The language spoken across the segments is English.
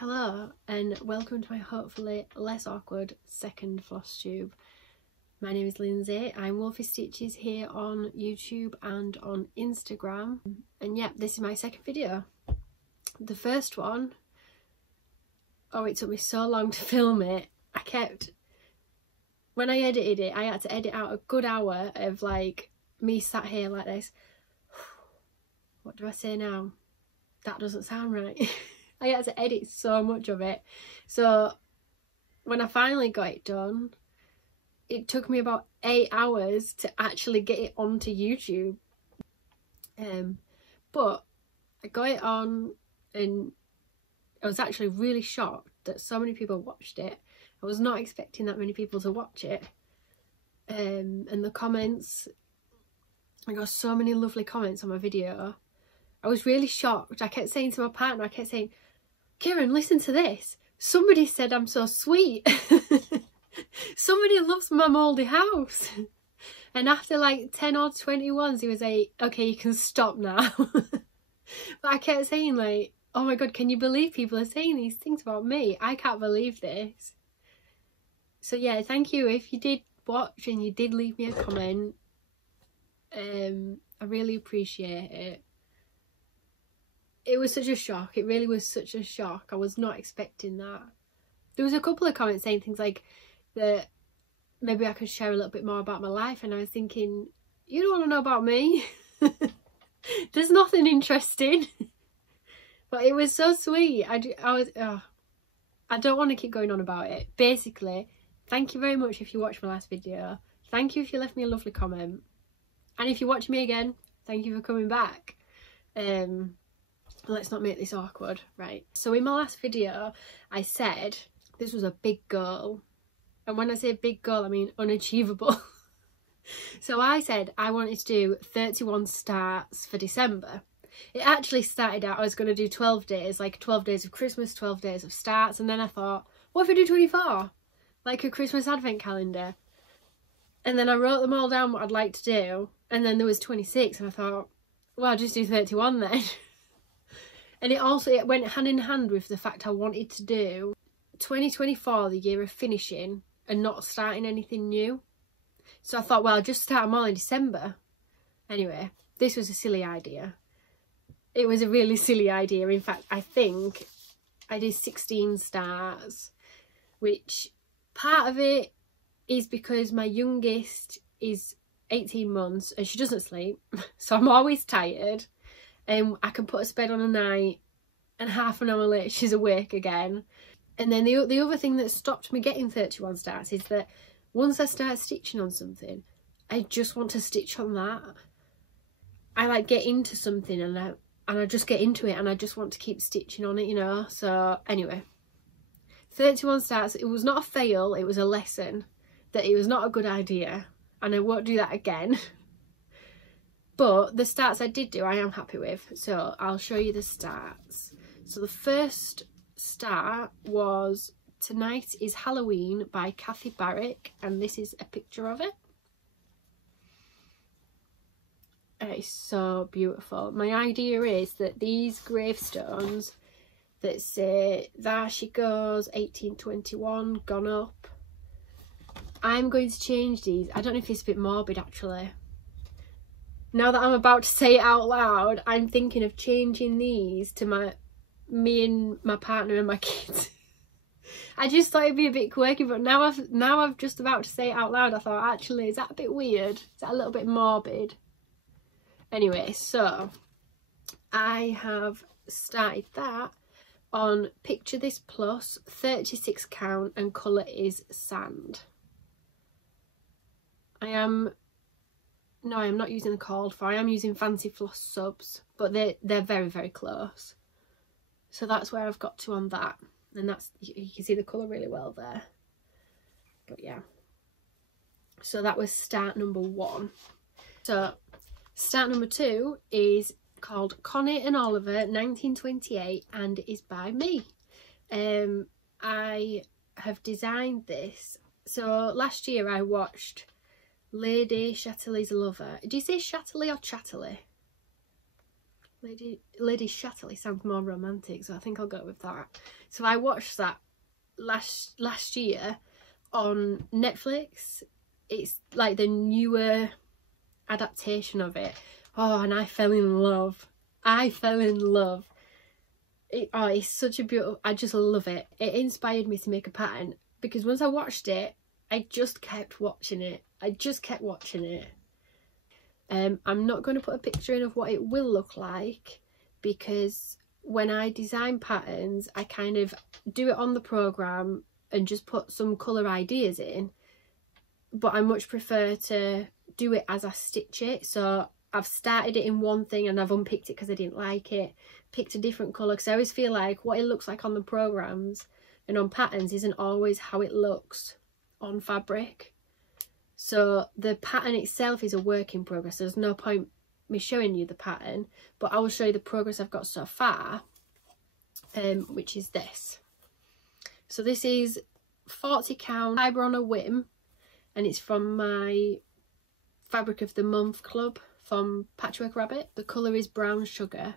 Hello and welcome to my hopefully less awkward second floss tube. My name is Lindsay. I'm Wolfy Stitches here on YouTube and on Instagram. And yep, this is my second video. The first one, oh, it took me so long to film it. When I edited it, I had to edit out a good hour of like me sat here like this. What do I say now? That doesn't sound right. I had to edit so much of it. So when I finally got it done, it took me about 8 hours to actually get it onto YouTube. But I got it on and I was actually really shocked that so many people watched it. I was not expecting that many people to watch it. And the comments, I got so many lovely comments on my video. I was really shocked. I kept saying to my partner, I kept saying, Kieran, listen to this. Somebody said I'm so sweet. Somebody loves my mouldy house. And after like 10 or 20 ones, he was like, okay, you can stop now. But I kept saying like, oh my God, can you believe people are saying these things about me? I can't believe this. So yeah, thank you if you did watch and you did leave me a comment. I really appreciate it. It was such a shock. It really was such a shock. I was not expecting that. There was a couple of comments saying things like that maybe I could share a little bit more about my life, and I was thinking, you don't want to know about me. There's nothing interesting. But it was so sweet. I don't want to keep going on about it. Basically, thank you very much if you watched my last video. Thank you if you left me a lovely comment. And if you watch me again, thank you for coming back. Let's not make this awkward, right? So in my last video, I said this was a big goal. And when I say big goal, I mean unachievable. So I said I wanted to do 31 starts for December. It actually started out, I was going to do 12 days, like 12 days of Christmas, 12 days of starts. And then I thought, what if I do 24? Like a Christmas advent calendar. And then I wrote them all down what I'd like to do. And then there was 26 and I thought, well, I'll just do 31 then. And it went hand in hand with the fact I wanted to do 2024, the year of finishing and not starting anything new. So I thought, well, I'll just start them all in December. Anyway, this was a silly idea. It was a really silly idea. In fact, I think I did 16 starts, which part of it is because my youngest is 18 months and she doesn't sleep. So I'm always tired. I can put her to bed on a night and half an hour later she's awake again. And then the other thing that stopped me getting 31 starts is that once I start stitching on something, I just want to stitch on that. I like get into something and I just get into it and I just want to keep stitching on it, you know. So anyway, 31 starts, it was not a fail, it was a lesson that it was not a good idea and I won't do that again. But the starts I did do, I am happy with. So I'll show you the starts. So the first start was Tonight is Halloween by Kathy Barrick. And this is a picture of it. It is so beautiful. My idea is that these gravestones that say, there she goes, 1821, gone up. I'm going to change these. I don't know if it's a bit morbid actually. Now that I'm about to say it out loud, I'm thinking of changing these to me and my partner and my kids. I just thought it'd be a bit quirky, but now I've just about to say it out loud, I thought, actually, is that a bit weird? Is that a little bit morbid? Anyway, so I have started that on Picture This Plus, 36 count, and colour is sand. I am not using the called for. I am using Fancy Flosstubes, but they're very, very close. So that's where I've got to on that. And that's, you can see the colour really well there. But yeah. So that was start number 1. So start number 2 is called Connie and Oliver 1928 and is by me. I have designed this. So last year I watched Lady Chatterley's Lover. Do you say Chatterley or Chatterley? Lady Chatterley sounds more romantic, so I think I'll go with that. So I watched that last year on Netflix. It's like the newer adaptation of it. Oh, and I fell in love. It's such a beautiful, I just love it. It inspired me to make a pattern, because once I watched it, I just kept watching it. I'm not going to put a picture in of what it will look like, because when I design patterns, I kind of do it on the program and just put some colour ideas in, but I much prefer to do it as I stitch it. So I've started it in one thing and I've unpicked it because I didn't like it, picked a different colour, because I always feel like what it looks like on the programs and on patterns isn't always how it looks on fabric. So the pattern itself is a work in progress. There's no point me showing you the pattern, but I will show you the progress I've got so far, which is this. So this is 40 count fibre on a whim, and it's from my Fabric of the Month club from Patchwork Rabbit. The colour is brown sugar.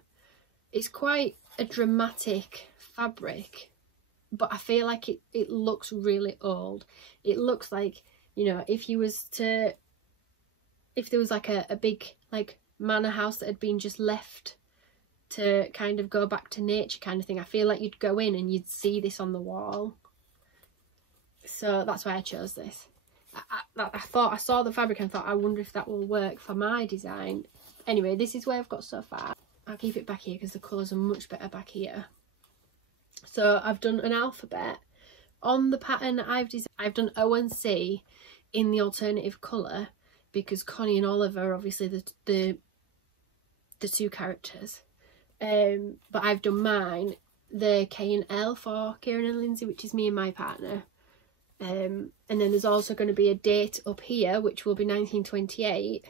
It's quite a dramatic fabric, but I feel like it looks really old. It looks like, you know, if there was like a big like manor house that had been just left to kind of go back to nature kind of thing, I feel like you'd go in and you'd see this on the wall. So that's why I chose this. I thought, I saw the fabric and thought, I wonder if that will work for my design. Anyway, this is where I've got so far. I'll keep it back here because the colours are much better back here. So I've done an alphabet. On the pattern I've designed, I've done O and C in the alternative colour, because Connie and Oliver are obviously the two characters. But I've done mine, the K and L for Kieran and Lindsay, which is me and my partner. And then there's also going to be a date up here, which will be 1928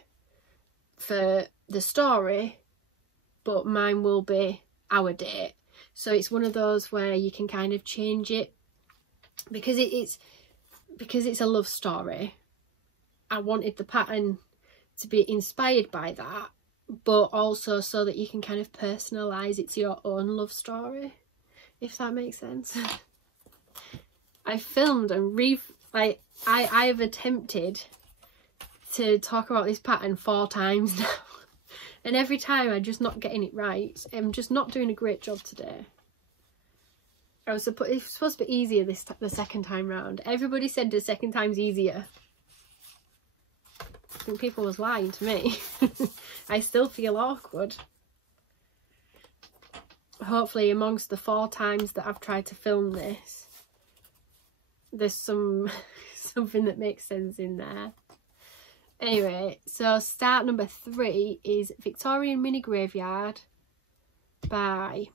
for the story, but mine will be our date. So it's one of those where you can kind of change it, because it's a love story. I wanted the pattern to be inspired by that, but also so that you can kind of personalise it to your own love story, if that makes sense. I filmed and I've attempted to talk about this pattern 4 times now, and every time I'm just not getting it right. I'm just not doing a great job today. It was supposed to be easier the second time round. Everybody said the second time's easier. I think people was lying to me. I still feel awkward. Hopefully amongst the 4 times that I've tried to film this, there's something that makes sense in there. Anyway, so start number 3 is Victorian Mini Graveyard by,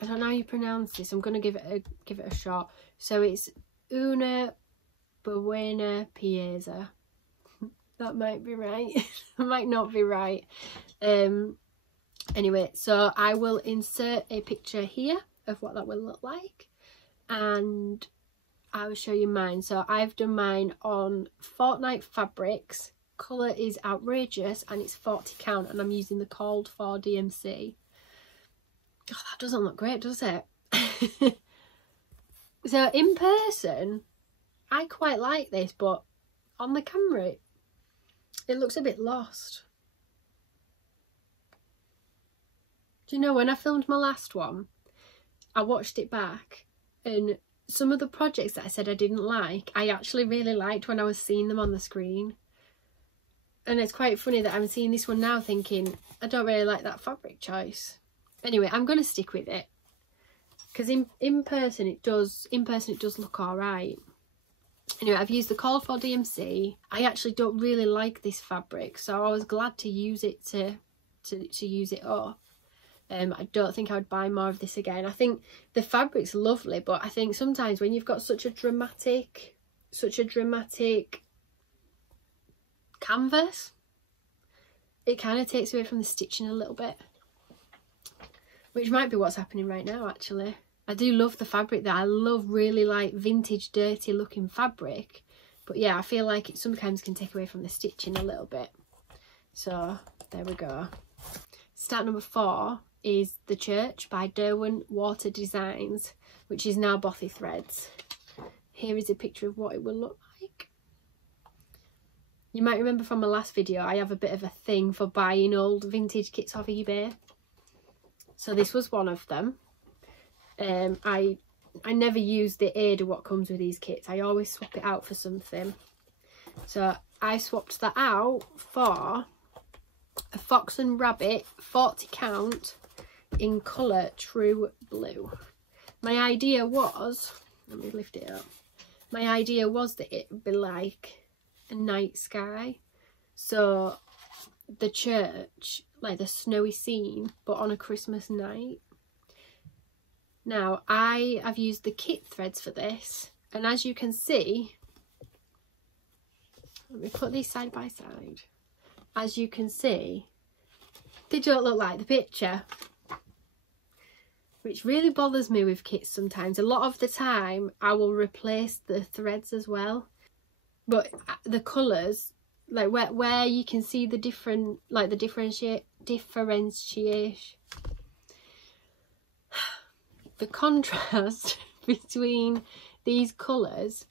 I don't know how you pronounce this, I'm going to give it a shot. So it's Una Buena Pieza. That might be right. That might not be right. Anyway, so I will insert a picture here of what that will look like, and I will show you mine. So I've done mine on Fortnite Fabrics. Colour is Outrageous, and it's 40 count, and I'm using the Called For DMC. Oh, that doesn't look great, does it? So in person, I quite like this, but on the camera, it looks a bit lost. Do you know, when I filmed my last one, I watched it back, and some of the projects that I said I didn't like, I actually really liked when I was seeing them on the screen. And it's quite funny that I'm seeing this one now thinking, I don't really like that fabric choice. Anyway, I'm going to stick with it, because in person it does look alright. Anyway, I've used the Call For DMC. I actually don't really like this fabric, so I was glad to use it to use it up. I don't think I would buy more of this again. I think the fabric's lovely, but I think sometimes when you've got such a dramatic canvas, it kind of takes away from the stitching a little bit, which might be what's happening right now actually. I do love the fabric there. I love really like vintage dirty looking fabric, but yeah, I feel like it sometimes can take away from the stitching a little bit. So there we go. Start number 4 is The Church by Derwent Water Designs, which is now Bothy Threads. Here is a picture of what it will look like. You might remember from my last video, I have a bit of a thing for buying old vintage kits off eBay. So this was one of them. I never use the aid of what comes with these kits. I always swap it out for something. So I swapped that out for a Fox and Rabbit 40 count in colour True Blue. My idea was, let me lift it up. My idea was that it would be like a night sky. So the church, like the snowy scene, but on a Christmas night. Now I have used the kit threads for this, and as you can see, let me put these side by side. As you can see, they don't look like the picture, which really bothers me with kits sometimes. A lot of the time I will replace the threads as well, but the colours, like where you can see the different, like the differentiation, the contrast between these colours,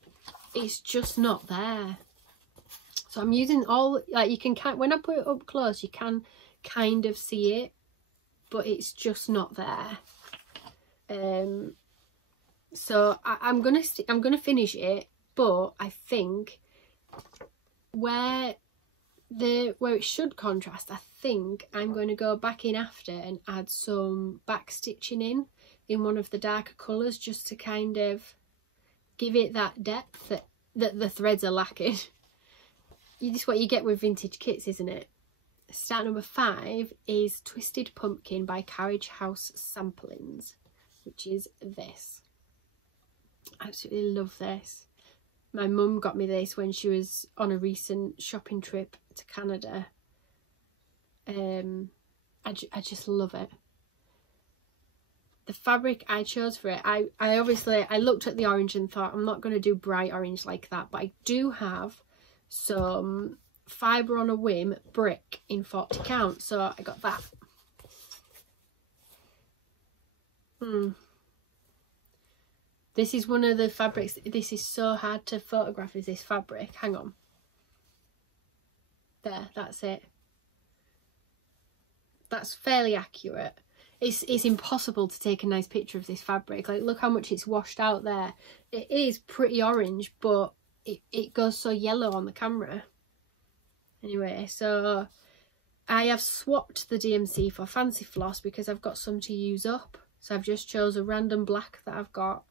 it's just not there. So I'm using all, like you can, when I put it up close, you can kind of see it, but it's just not there. So I'm gonna finish it, but I think where it should contrast, I think I'm going to go back in after and add some back stitching in one of the darker colours, just to kind of give it that depth that the threads are lacking. This what you get with vintage kits, isn't it? Start number 5 is Twisted Pumpkin by Carriage House Samplings, which is this. I absolutely love this. My mum got me this when she was on a recent shopping trip to Canada. I just love it. The fabric I chose for it, I obviously looked at the orange and thought I'm not going to do bright orange like that, but I do have some Fibre on a Whim brick in 40 count, so I got that. This is one of the fabrics. This is so hard to photograph, is this fabric. Hang on. There, that's it. That's fairly accurate. It's impossible to take a nice picture of this fabric. Like, look how much it's washed out there. It is pretty orange, but it goes so yellow on the camera. Anyway, so I have swapped the DMC for Fancy Floss because I've got some to use up. So I've just chose a random black that I've got.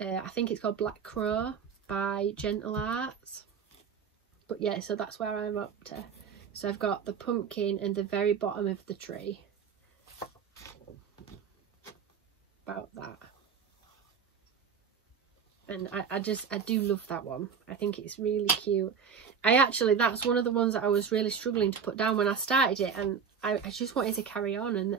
I think it's called Black Crow by Gentle Arts. But yeah, so that's where I'm up to. So I've got the pumpkin and the very bottom of the tree. About that. And I do love that one. I think it's really cute. That's one of the ones that I was really struggling to put down when I started it, and I just wanted to carry on,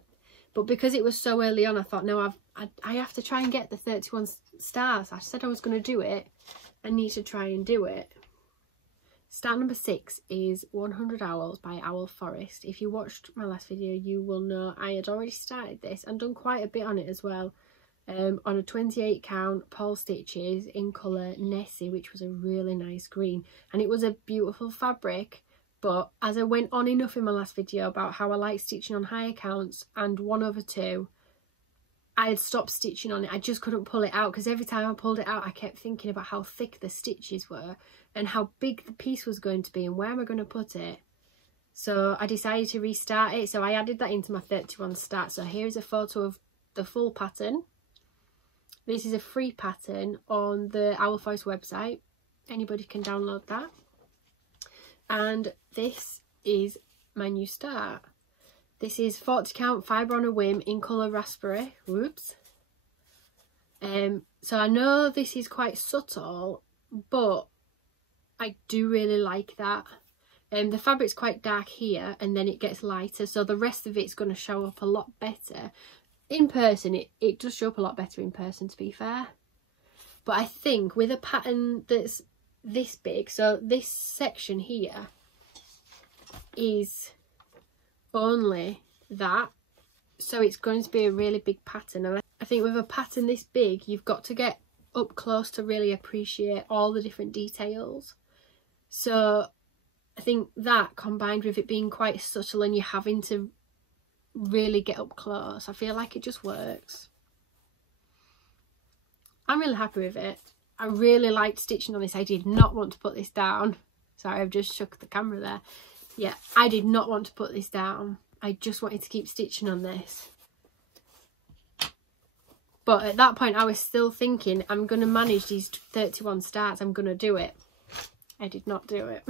but because it was so early on, I thought, no, I have to try and get the 31 stars. I said I was going to do it. I need to try and do it. Start number 6 is 100 Owls by Owl Forest. If you watched my last video, you will know I had already started this and done quite a bit on it as well. On a 28 count Paul Stitches in colour Nessie, which was a really nice green, and it was a beautiful fabric. But as I went on enough in my last video about how I like stitching on higher counts and 1/2, I had stopped stitching on it. I just couldn't pull it out, because every time I pulled it out I kept thinking about how thick the stitches were and how big the piece was going to be and where am I going to put it. So I decided to restart it, so I added that into my 31 start. So here's a photo of the full pattern. This is a free pattern on the Owl Forest website. Anybody can download that. And this is my new start. This is 40 count Fibre on a Whim in colour Raspberry. Whoops. So I know this is quite subtle, but I do really like that. The fabric's quite dark here and then it gets lighter, so the rest of it's going to show up a lot better. In person, it does show up a lot better in person, to be fair. But I think with a pattern that's this big, so this section here is only that so it's going to be a really big pattern, and I think with a pattern this big you've got to get up close to really appreciate all the different details. So I think that, combined with it being quite subtle and you having to really get up close, I feel like it just works. I'm really happy with it. I really liked stitching on this. I did not want to put this down. Sorry, I've just shook the camera there. Yeah, I did not want to put this down. I just wanted to keep stitching on this. But at that point I was still thinking, I'm going to manage these 31 starts, I'm going to do it. I did not do it.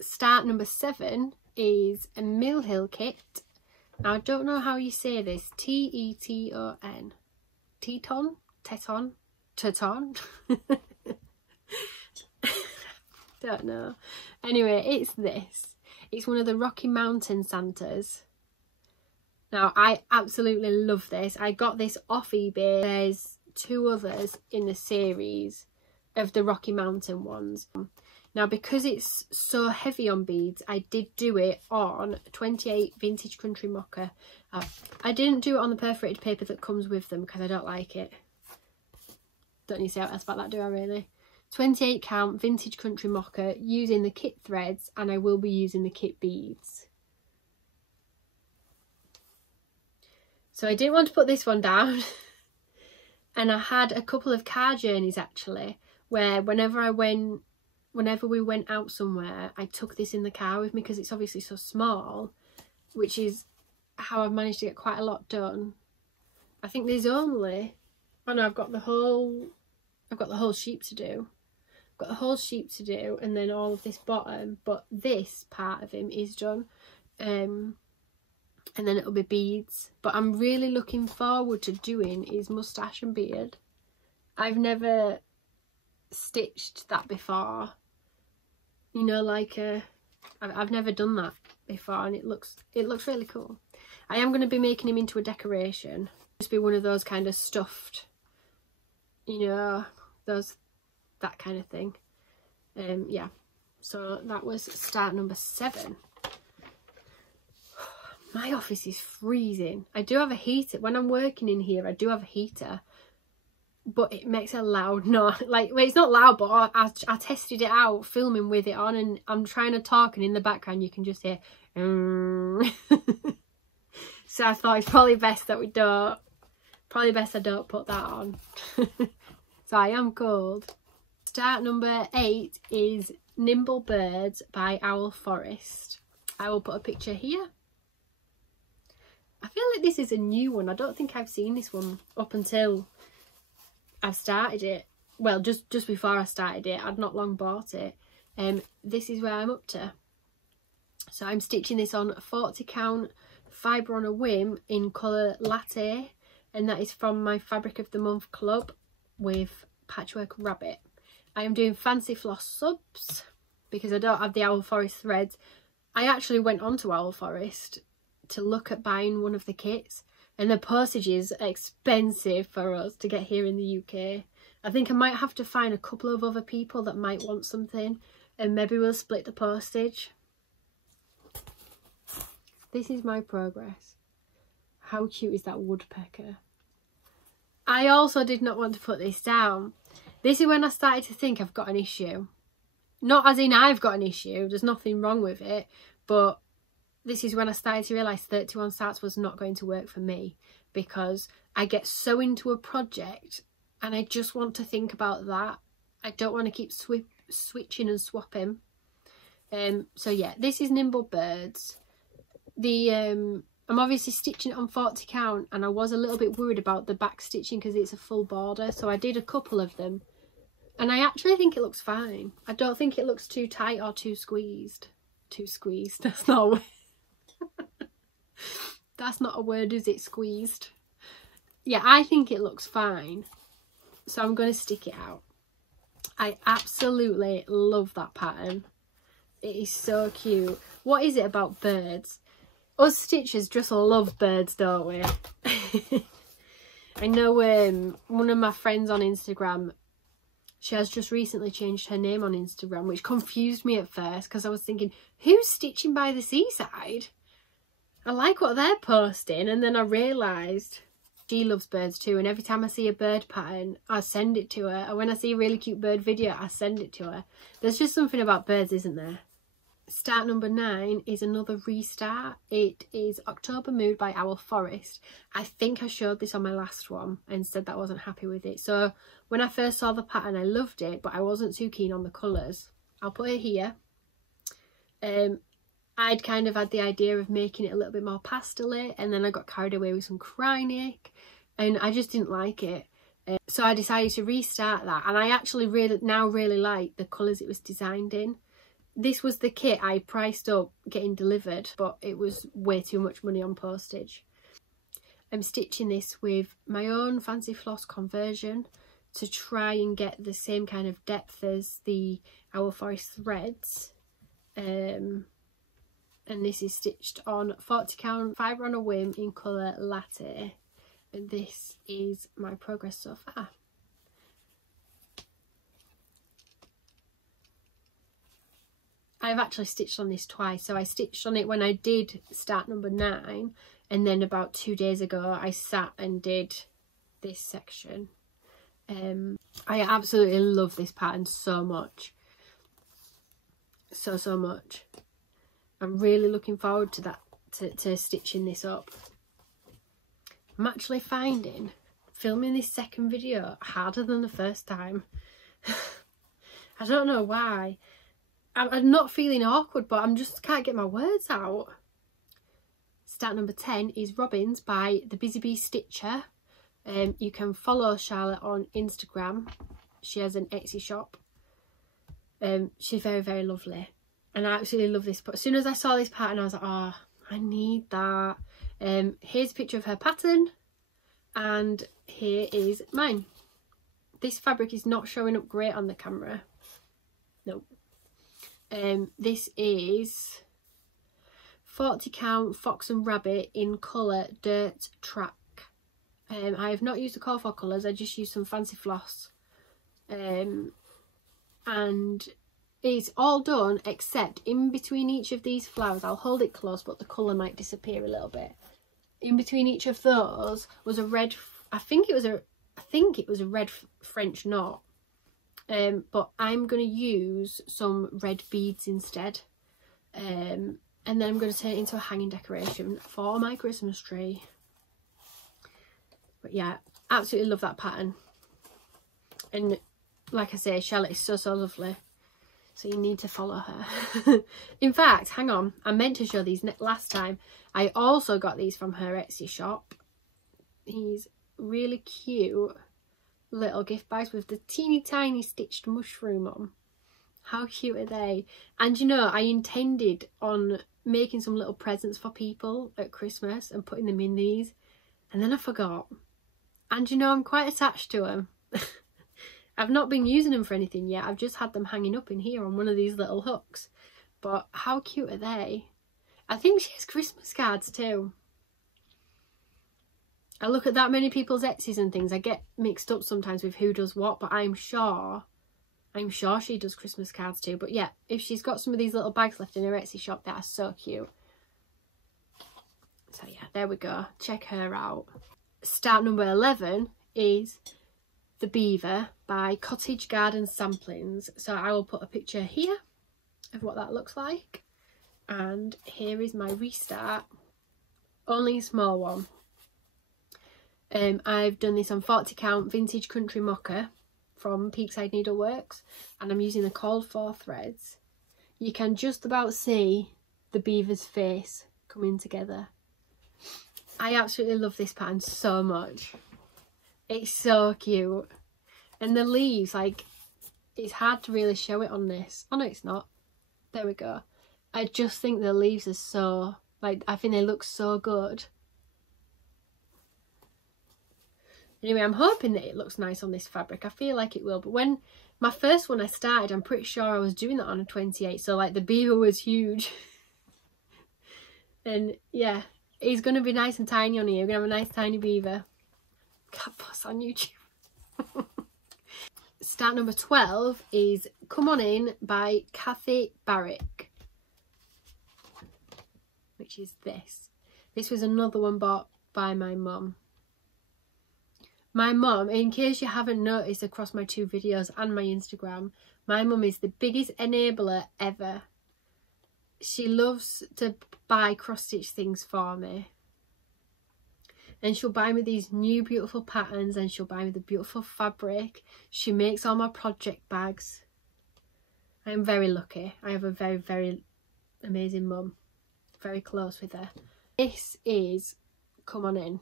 Start number 7 is a Mill Hill kit. Now I don't know how you say this. T-E-T-O-N. Teton? Teton? Teton? Don't know. Anyway, it's this. It's one of the Rocky Mountain Santas. Now I absolutely love this. I got this off eBay. There's 2 others in the series of the Rocky Mountain ones. Now because it's so heavy on beads, I did do it on 28 Vintage Country Mocha. I didn't do it on the perforated paper that comes with them because I don't like it. Don't need to say what else about that, do I really? 28 count Vintage Country Mocha using the kit threads, and I will be using the kit beads. So I didn't want to put this one down. And I had a couple of car journeys actually, where whenever we went out somewhere, I took this in the car with me because it's obviously so small, which is how I've managed to get quite a lot done. I think there's only, oh no, I've got the whole sheep to do. I've got the whole sheep to do, and then all of this bottom, but this part of him is done. And then it'll be beads. But I'm really looking forward to doing his moustache and beard. I've never stitched that before. You know, like I've never done that before, and it looks really cool. I am going to be making him into a decoration. Just be one of those kind of stuffed, you know, that kind of thing. Yeah. So that was start number 7. My office is freezing. I do have a heater. When I'm working in here, I do have a heater. But it makes a loud noise. Like, well, it's not loud, but I tested it out filming with it on, and I'm trying to talk, and in the background you can just hear So I thought it's probably best that I don't put that on. So I am cold. Start number 8 is Nimble Birds by Owl Forest. I will put a picture here. I feel like this is a new one. I don't think I've seen this one up until I've started it. Well, just before I started it, I'd not long bought it. This is where I'm up to. So I'm stitching this on 40 count Fibre on a Whim in colour Latte, and that is from my Fabric of the Month club with Patchwork Rabbit. I am doing fancy floss subs because I don't have the Owl Forest threads. I actually went on to Owl Forest to look at buying one of the kits, and the postage is expensive for us to get here in the UK. I think I might have to find a couple of other people that might want something, and maybe we'll split the postage. This is my progress. How cute is that woodpecker? I also did not want to put this down. This is when I started to think I've got an issue. Not as in I've got an issue, there's nothing wrong with it, but this is when I started to realise 31 starts was not going to work for me, because I get so into a project and I just want to think about that. I don't want to keep switching and swapping. So yeah, this is Nimble Birds. I'm obviously stitching it on 40 count, and I was a little bit worried about the back stitching because it's a full border, so I did a couple of them, and I actually think it looks fine. I don't think it looks too tight or too squeezed. Too squeezed, that's not a word. That's not a word, is it? Squeezed. Yeah, I think it looks fine, so I'm going to stick it out. I absolutely love that pattern. It is so cute. What is it about birds? Us stitchers just love birds, don't we? I know one of my friends on Instagram, she has just recently changed her name on Instagram, which confused me at first because I was thinking, who's stitching by the seaside? I like what they're posting, and then I realised she loves birds too, and every time I see a bird pattern I send it to her, and when I see a really cute bird video I send it to her. There's just something about birds, isn't there? Start number 9 is another restart. It is October Mood by Owl Forest. I think I showed this on my last one and said that I wasn't happy with it. So when I first saw the pattern I loved it, but I wasn't too keen on the colours. I'll put it here. I'd kind of had the idea of making it a little bit more pastel-y, and then I got carried away with some Krynic and I just didn't like it. So I decided to restart that, and I actually really like the colours it was designed in. This was the kit I priced up getting delivered, but it was way too much money on postage. I'm stitching this with my own fancy floss conversion to try and get the same kind of depth as the Owl Forest threads. And this is stitched on 40 count fibre on a whim in colour latte, and this is my progress so far. I've actually stitched on this twice. So I stitched on it when I did start number 9, and then about 2 days ago I sat and did this section. I absolutely love this pattern so much, so much. I'm really looking forward to that, to stitching this up. I'm actually finding filming this second video harder than the first time. I don't know why. I'm not feeling awkward, but I'm just can't get my words out. Start number 10 is Robins by the Busy Bee Stitcher. You can follow Charlotte on Instagram. She has an Etsy shop. She's very lovely, and I absolutely love this. But as soon as I saw this pattern I was like, oh, I need that. Here's a picture of her pattern, and here is mine. This fabric is not showing up great on the camera. Nope. This is 40 count Fox and Rabbit in colour Dirt Track. I have not used the call for colours, I just used some fancy floss. And it's all done except in between each of these flowers. I'll hold it close but the colour might disappear a little bit. In between each of those was a red, I think it was a red French knot. But I'm going to use some red beads instead, and then I'm going to turn it into a hanging decoration for my Christmas tree. But yeah, absolutely love that pattern, and like I say, Charlotte is so lovely, so you need to follow her. In fact, hang on, I meant to show these last time. I also got these from her Etsy shop. These really cute little gift bags with the teeny tiny stitched mushroom on. How cute are they? And you know, I intended on making some little presents for people at Christmas and putting them in these, and then I forgot. And you know, I'm quite attached to them. I've not been using them for anything yet. I've just had them hanging up in here on one of these little hooks. But how cute are they? I think she has Christmas cards too. I look at that many people's Etsy's and things, I get mixed up sometimes with who does what, but I'm sure she does Christmas cards too. But yeah, if she's got some of these little bags left in her Etsy shop, they are so cute. So yeah, there we go. Check her out. Start number 11 is The Beaver by Cottage Garden Samplings. So I will put a picture here of what that looks like. And here is my restart. Only a small one. I've done this on 40 count vintage country mocha from Peakside Needleworks, and I'm using the called for threads. You can just about see the beaver's face coming together. I absolutely love this pattern so much. It's so cute, and the leaves, like, it's hard to really show it on this. Oh no, it's not. There we go. I just think the leaves are so, like, I think they look so good. Anyway, I'm hoping that it looks nice on this fabric. I feel like it will. But when my first one I started, I'm pretty sure I was doing that on a 28. So like the beaver was huge. And yeah, he's going to be nice and tiny on here. We're going to have a nice tiny beaver. Cat post on YouTube. Start number 12 is Come On In by Kathy Barrick, which is this. This was another one bought by my mum. My mum, in case you haven't noticed across my 2 videos and my Instagram, my mum is the biggest enabler ever. She loves to buy cross-stitch things for me. And she'll buy me these new beautiful patterns, and she'll buy me the beautiful fabric. She makes all my project bags. I am very lucky. I have a very, very amazing mum. Very close with her. This is Come On In.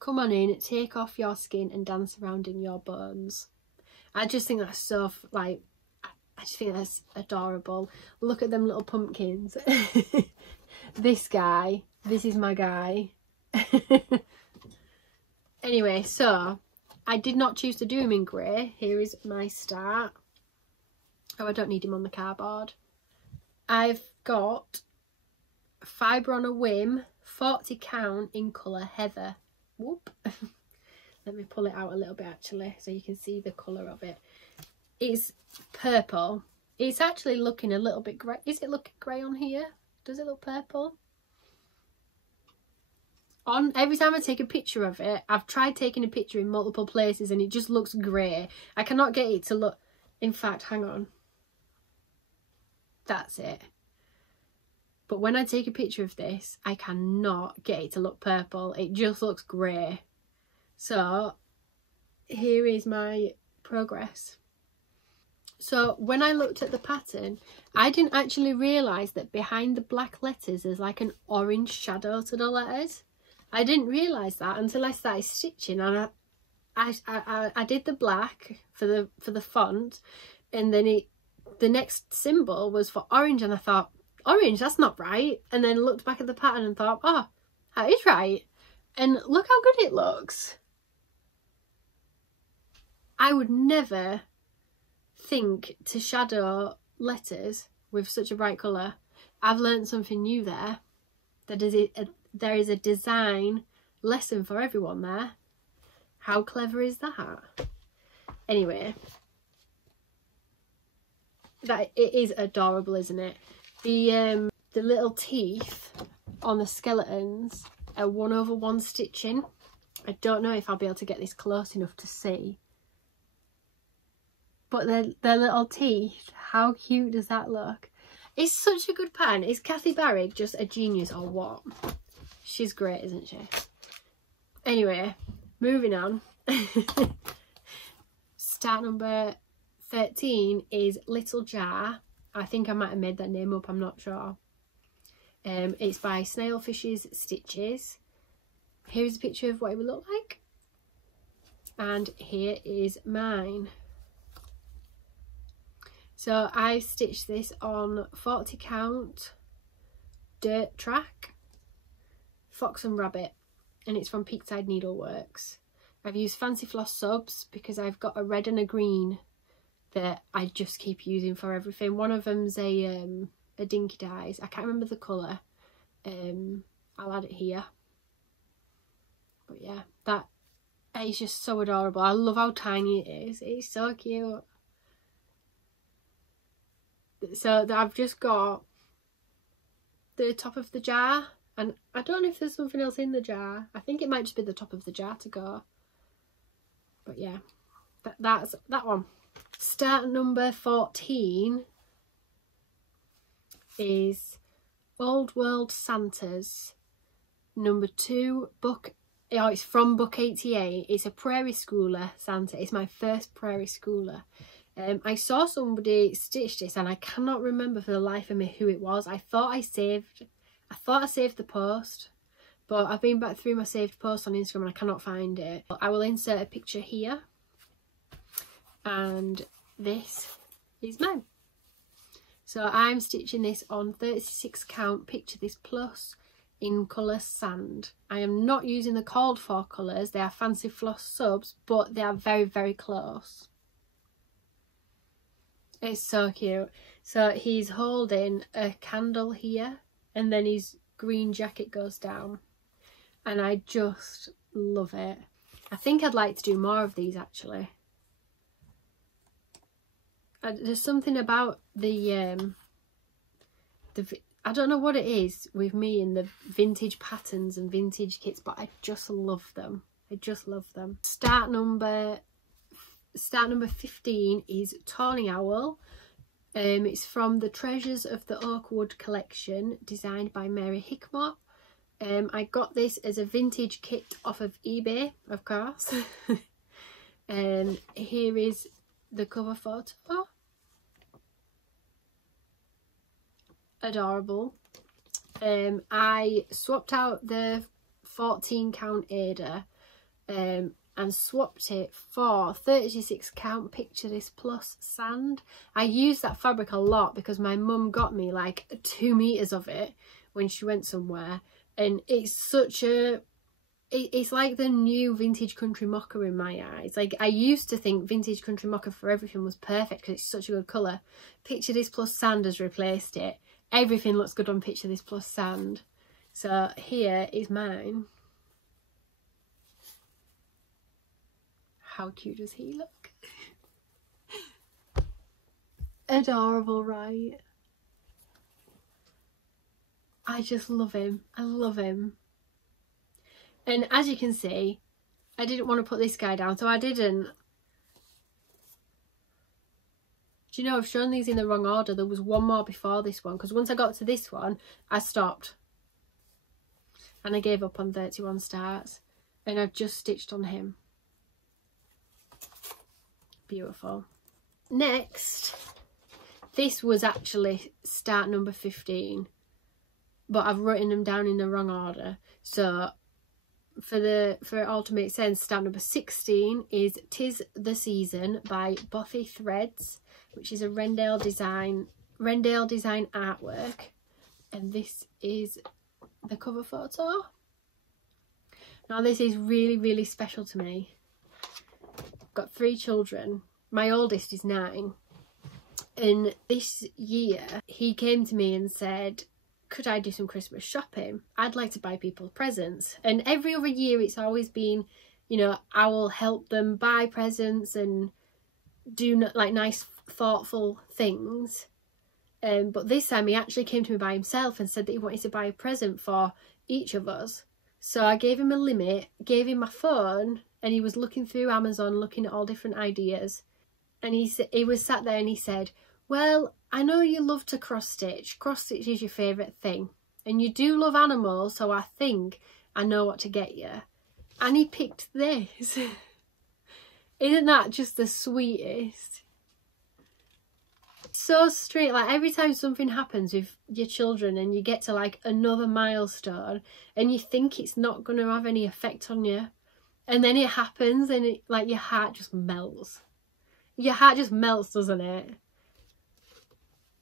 Come on in, take off your skin and dance around in your bones. I just think that's so, like, I just think that's adorable. Look at them little pumpkins. This guy, this is my guy. Anyway, so I did not choose to do him in grey. Here is my start. Oh, I don't need him on the cardboard. I've got Fibre on a Whim, 40 count in colour Heather. Whoop. Let me pull it out a little bit actually so you can see the colour of it. It's purple. It's actually looking a little bit grey. Is it looking grey on here? Does it look purple? On every time I take a picture of it, I've tried taking a picture in multiple places and it just looks grey. I cannot get it to look, in fact, hang on. That's it. But when I take a picture of this, I cannot get it to look purple. It just looks grey. So here is my progress. So when I looked at the pattern, I didn't actually realise that behind the black letters there's like an orange shadow to the letters. I didn't realise that until I started stitching, and I did the black for the font, and then the next symbol was for orange, and I thought, orange, that's not right. And then looked back at the pattern and thought, oh, that is right. And look how good it looks. I would never think to shadow letters with such a bright colour. I've learned something new there. There is a design lesson for everyone there. How clever is that? Anyway, that it is adorable, isn't it? The little teeth on the skeletons are 1/1 stitching. I don't know if I'll be able to get this close enough to see. But their little teeth, how cute does that look? It's such a good pattern. Is Kathy Barrick just a genius or what? She's great, isn't she? Anyway, moving on. Start number 13 is Little Jar. I think I might have made that name up, I'm not sure. It's by Snailfish's Stitches. Here's a picture of what it would look like. And here is mine. So I stitched this on 40 count Dirt Track Fox and Rabbit, and it's from Peakside Needleworks. I've used Fancy Floss subs because I've got a red and a green that I just keep using for everything. One of them's a Dinky Dyes. I can't remember the colour. I'll add it here. But yeah, that is just so adorable. I love how tiny it is. It's so cute. So I've just got the top of the jar, and I don't know if there's something else in the jar. I think it might just be the top of the jar to go. But yeah, that's that one. Start number 14 is Old World Santas, number 2, book. Oh, it's from book 88. It's a Prairie Schooler Santa. It's my first Prairie Schooler. I saw somebody stitch this and I cannot remember for the life of me who it was. I thought I saved the post, but I've been back through my saved post on Instagram and I cannot find it. I will insert a picture here, and this is mine. So I'm stitching this on 36 count Picture This Plus in colour Sand. I am not using the called for colours. They are Fancy Floss subs, but they are very, very close. It's so cute. So he's holding a candle here, and then his green jacket goes down, and I just love it. I think I'd like to do more of these actually. There's something about the I don't know what it is with me and the vintage patterns and vintage kits, but I just love them. I just love them. Start number 15 is Tawny Owl. It's from the Treasures of the Oakwood collection, designed by Mary Hickmott. I got this as a vintage kit off of eBay, of course. And here is the cover photo. Adorable. I swapped out the 14 count Ada and swapped it for 36 count Picture This Plus sand. I use that fabric a lot because my mum got me like 2 meters of it when she went somewhere, and it's such a, it's like the new vintage country mocha in my eyes. Like, I used to think vintage country mocha for everything was perfect because it's such a good colour. Picture This Plus sand has replaced it. Everything looks good on Picture This Plus sand. So here is mine. How cute does he look? Adorable, right? I just love him. I love him. And as you can see, I didn't want to put this guy down, so I didn't. Do you know, I've shown these in the wrong order. There was one more before this one, because once I got to this one, I stopped. And I gave up on 31 starts. And I've just stitched on him. Beautiful. Next, this was actually start number 15, but I've written them down in the wrong order. So for it all to make sense, start number 16 is 'Tis the Season by Wolfy Threads, which is a Rendell design artwork, and this is the cover photo. Now this is really, really special to me. Got 3 children. My oldest is 9, and this year he came to me and said, could I do some Christmas shopping? I'd like to buy people presents. And every other year it's always been, you know, I will help them buy presents and do like nice thoughtful things, but this time he actually came to me by himself and said that he wanted to buy a present for each of us. So I gave him a limit, gave him my phone, and he was looking through Amazon, looking at all different ideas. And he was sat there and he said, well, I know you love to cross stitch. Cross stitch is your favourite thing. And you do love animals, so I think I know what to get you. And he picked this. Isn't that just the sweetest? So straight, like every time something happens with your children and you get to like another milestone and you think it's not going to have any effect on you, and then it happens and it, like, your heart just melts. Your heart just melts, doesn't it?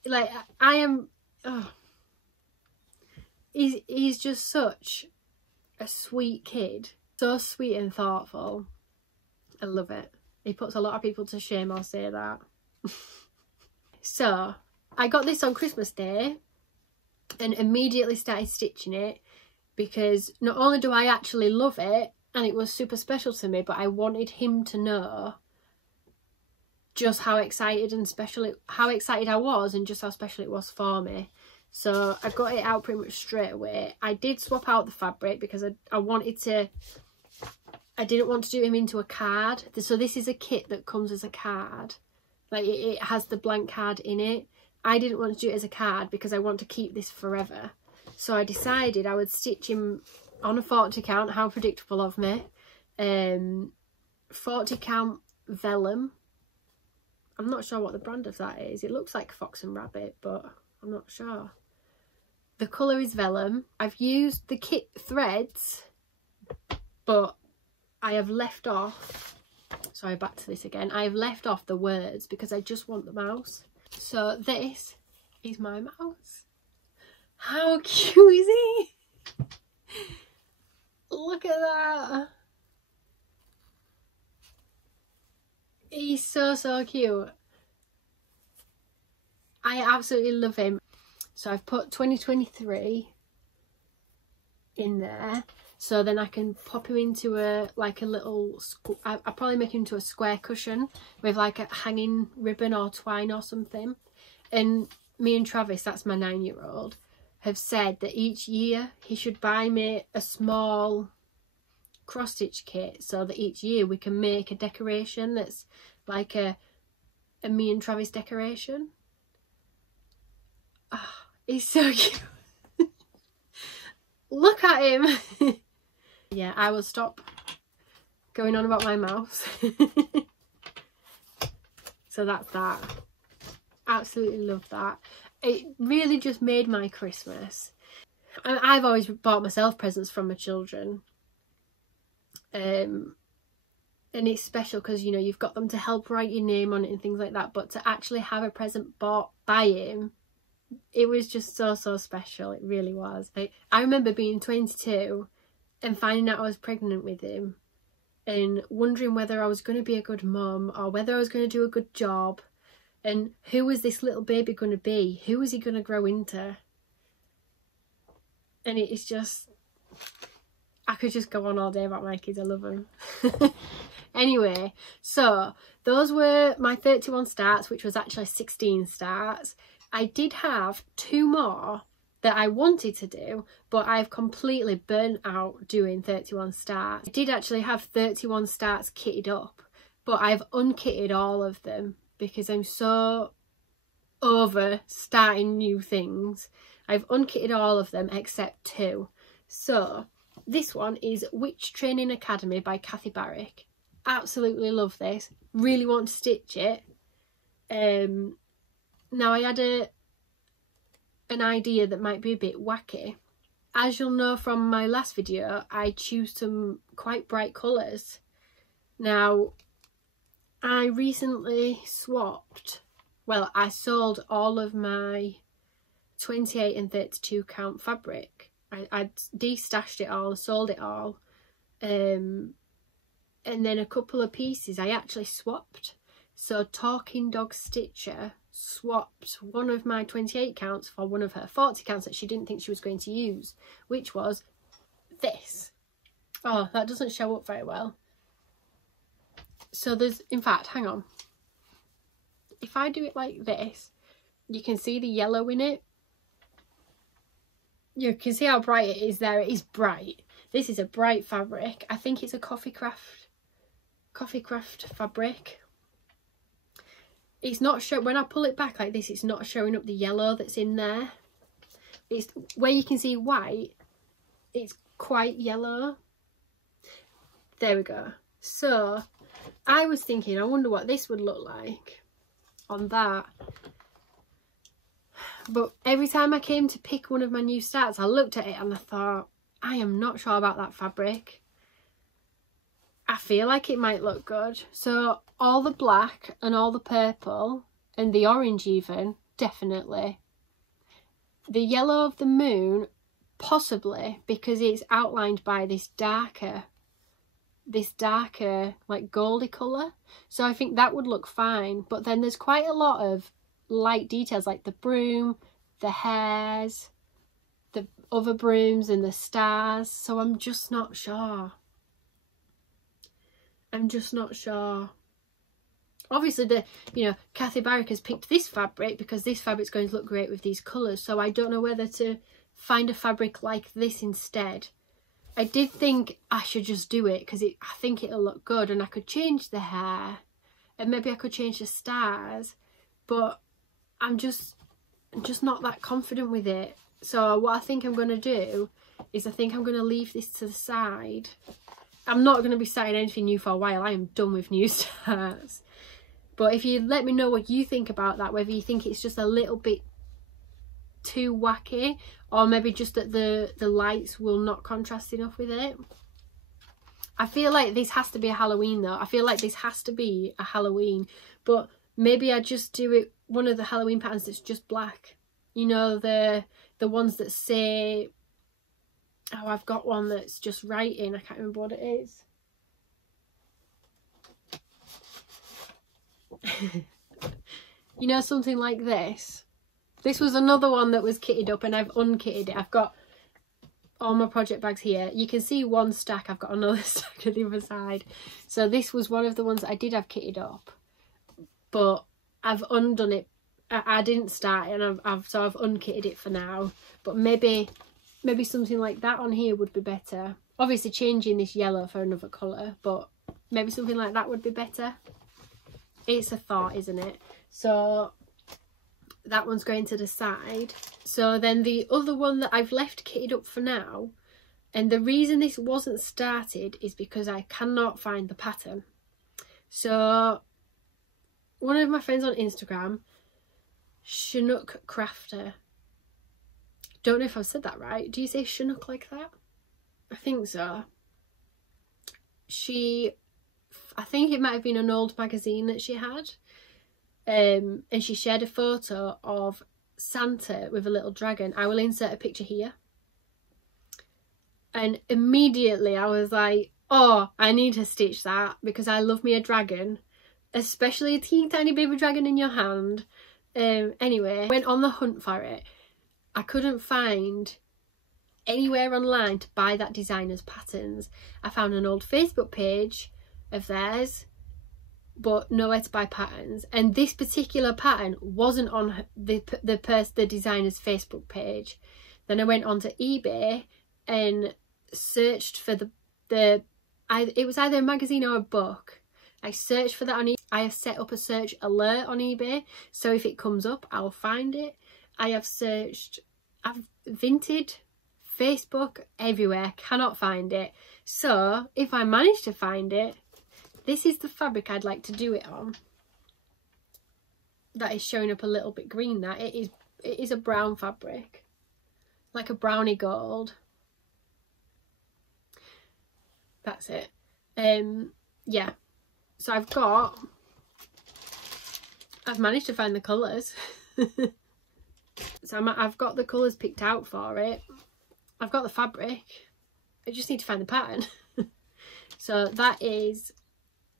Like, I am, oh, he's just such a sweet kid. So sweet and thoughtful. I love it. He puts a lot of people to shame, I'll say that. So I got this on Christmas Day and immediately started stitching it, because not only do I actually love it and it was super special to me, but I wanted him to know just how excited I was and just how special it was for me. So I got it out pretty much straight away. I did swap out the fabric because I wanted to, I didn't want to do him into a card. So this is a kit that comes as a card. Like it has the blank card in it. I didn't want to do it as a card because I want to keep this forever. So I decided I would stitch him on a 40 count. How predictable of me. 40 count vellum. I'm not sure what the brand of that is. It looks like Fox and Rabbit, but I'm not sure. The colour is vellum. I've used the kit threads, but I have left off, sorry, back to this again. I have left off the words because I just want the mouse. So this is my mouse. How cute is he? Look at that. He's so, so cute. I absolutely love him. So I've put 2023 in there. So then I can pop him into a little, I'll probably make him into a square cushion with like a hanging ribbon or twine or something. And me and Travis, that's my 9-year-old, have said that each year he should buy me a small cross stitch kit, so that each year we can make a decoration that's like a me and Travis decoration. Oh, he's so cute. Look at him. Yeah, I will stop going on about my mouse. So that's that. Absolutely love that. It really just made my Christmas. I've always bought myself presents from my children. And it's special because, you know, you've got them to help write your name on it and things like that. But to actually have a present bought by him, it was just so special. It really was. I remember being 22 and finding out I was pregnant with him and wondering whether I was going to be a good mum or whether I was going to do a good job, and who was this little baby going to be? Who was he going to grow into? And it's just, I could just go on all day about my kids. I love them. Anyway, so those were my 31 starts, which was actually 16 starts. I did have 2 more that I wanted to do, but I've completely burnt out doing 31 starts. I did actually have 31 starts kitted up, but I've unkitted all of them because I'm so over starting new things. I've unkitted all of them except 2. So this one is Witch Training Academy by Kathy Barrick. Absolutely love this. Really want to stitch it. Now I had an idea that might be a bit wacky. As you'll know from my last video, I choose some quite bright colours. Now, I recently swapped, well, I sold all of my 28 and 32 count fabric. I de-stashed it all, sold it all. And then a couple of pieces I actually swapped. So Talking Dog Stitcher swapped one of my 28 counts for one of her 40 counts that she didn't think she was going to use, which was this. Oh, that doesn't show up very well. So there's, in fact, hang on. If I do it like this, you can see the yellow in it. You can see how bright it is there. It is bright. This is a bright fabric. I think it's a coffee craft fabric. It's not show, when I pull it back like this, it's not showing up the yellow that's in there. It's where you can see white, it's quite yellow. There we go. So I was thinking, I wonder what this would look like on that. But every time I came to pick one of my new starts, I looked at it and I thought, I am not sure about that fabric. I feel like it might look good. So all the black and all the purple and the orange even, definitely. The yellow of the moon, possibly, because it's outlined by this darker like goldy colour. So I think that would look fine. But then there's quite a lot of light details like the broom, the hairs, the other brooms and the stars. So I'm just not sure. I'm just not sure. Obviously, Kathy Barrick has picked this fabric because this fabric's going to look great with these colours. So I don't know whether to find a fabric like this instead. I did think I should just do it because I think it'll look good, and I could change the hair and maybe I could change the stars, but I'm just not that confident with it. So what I think I'm going to do is I think I'm going to leave this to the side. I'm not going to be starting anything new for a while. I am done with new starts. But if you let me know what you think about that, whether you think it's just a little bit too wacky, or maybe just that the lights will not contrast enough with it. I feel like this has to be a Halloween though. I feel like this has to be a Halloween, but maybe I just do it one of the Halloween patterns that's just black. You know, the ones that say, oh, I've got one that's just writing. I can't remember what it is. You know, something like this. This was another one that was kitted up and I've unkitted it. I've got all my project bags here. You can see one stack. I've got another stack at the other side. So this was one of the ones that I did have kitted up, but I've undone it I didn't start it, and I've unkitted it for now. But maybe something like that on here would be better. Obviously changing this yellow for another colour, but maybe something like that would be better. It's a thought, isn't it? So that one's going to the side. So then the other one that I've left kitted up for now, and the reason this wasn't started is because I cannot find the pattern. So one of my friends on Instagram, Chinook Crafter, don't know if I've said that right. Do you say Chinook like that? I think so. I think it might have been an old magazine that she had. And she shared a photo of Santa with a little dragon. I will insert a picture here. And immediately I was like, oh, I need to stitch that because I love me a dragon, especially a teeny tiny baby dragon in your hand. Anyway, went on the hunt for it. I couldn't find anywhere online to buy that designer's patterns. I found an old Facebook page of theirs, but nowhere to buy patterns. And this particular pattern wasn't on the designer's Facebook page. Then I went onto eBay and searched for it was either a magazine or a book. I searched for that on eBay. I have set up a search alert on eBay, so if it comes up, I'll find it. I've vinted, Facebook, everywhere, cannot find it. So if I manage to find it, this is the fabric I'd like to do it on. That is showing up a little bit green. That it is a brown fabric, like a brownie gold. That's it. Yeah. So I've managed to find the colours. So I've got the colours picked out for it. I've got the fabric. I just need to find the pattern. So that is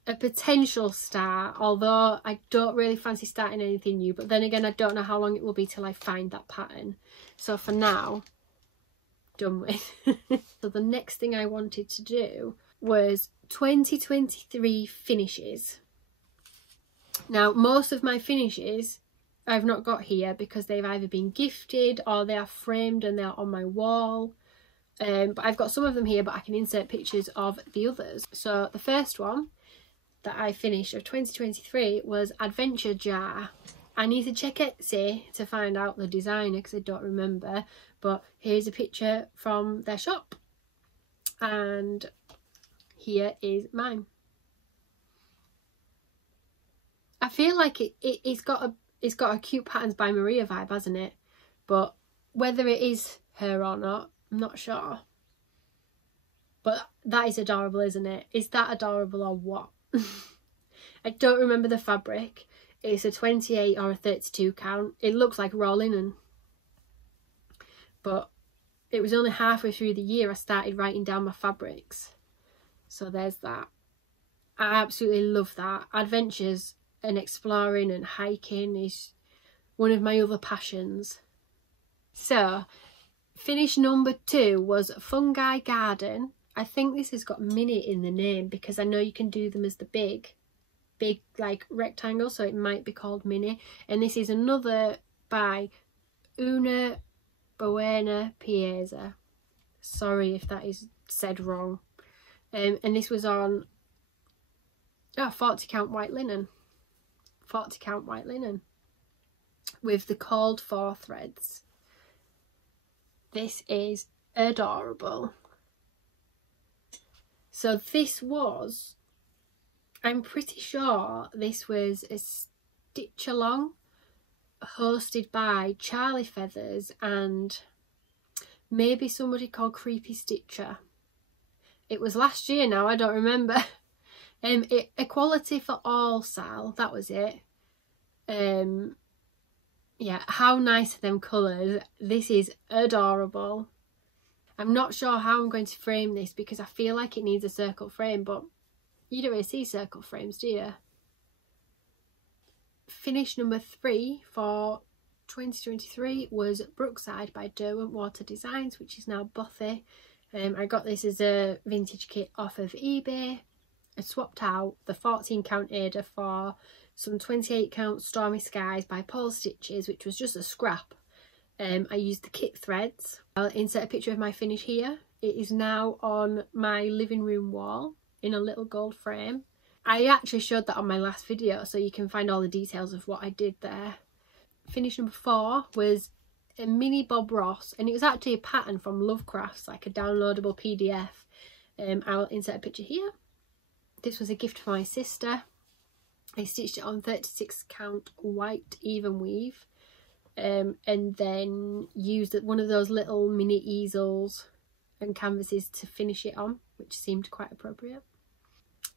a potential start, although I don't really fancy starting anything new. But then again, I don't know how long it will be till I find that pattern. So for now, done with. So the next thing I wanted to do was 2023 finishes. Now, most of my finishes I've not got here because they've either been gifted or they are framed and they're on my wall. But I've got some of them here, but I can insert pictures of the others. So the first one that I finished of 2023 was Adventure Jar. I need to check Etsy to find out the designer because I don't remember, but here's a picture from their shop and here is mine. I feel like it's got a cute Patterns by Maria vibe, hasn't it? But whether it is her or not, I'm not sure. But that is adorable, isn't it? Is that adorable or what? I don't remember the fabric. It's a 28 or a 32 count. It looks like raw linen. But it was only halfway through the year I started writing down my fabrics. So there's that. I absolutely love that. Adventures and exploring and hiking is one of my other passions. So finish number 2 was Fungi Garden. I think this has got mini in the name because I know you can do them as the big like rectangle, so it might be called mini. And this is another by Una Buena Pieza. Sorry if that is said wrong. And this was on 40 count white linen. 40 count white linen with the called for threads. This is adorable. So this was, I'm pretty sure this was a stitch along hosted by Charlie Feathers and maybe somebody called Creepy Stitcher. It was last year now, I don't remember. Equality for All, Sal, that was it. Yeah, how nice are them colours. This is adorable. I'm not sure how I'm going to frame this because I feel like it needs a circle frame, but you don't really see circle frames, do you? Finish number 3 for 2023 was Brookside by Derwent Water Designs, which is now Bothy. I got this as a vintage kit off of eBay. I swapped out the 14 count Ada for some 28 count Stormy Skies by Paul Stitches, which was just a scrap. I used the kit threads. I'll insert a picture of my finish here. It is now on my living room wall in a little gold frame. I actually showed that on my last video, so you can find all the details of what I did there. Finish number 4 was a mini Bob Ross, and it was actually a pattern from Lovecraft's, like a downloadable PDF. I'll insert a picture here. This was a gift for my sister. I stitched it on 36 count white even weave, and then used one of those little mini easels and canvases to finish it on, which seemed quite appropriate.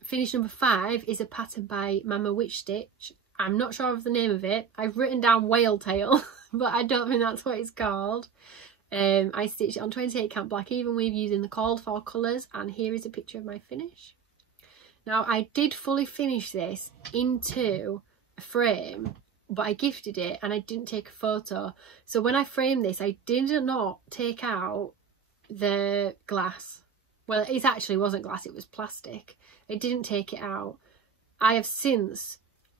Finish number 5 is a pattern by Mama Witch Stitch. I'm not sure of the name of it. I've written down Whale Tail, but I don't think that's what it's called. I stitched it on 28 count black even weave using the called for colours, and here is a picture of my finish. Now, I did fully finish this into a frame, but I gifted it and I didn't take a photo. So when I framed this, I did not take out the glass. Well, it actually wasn't glass, it was plastic. I didn't take it out. I have since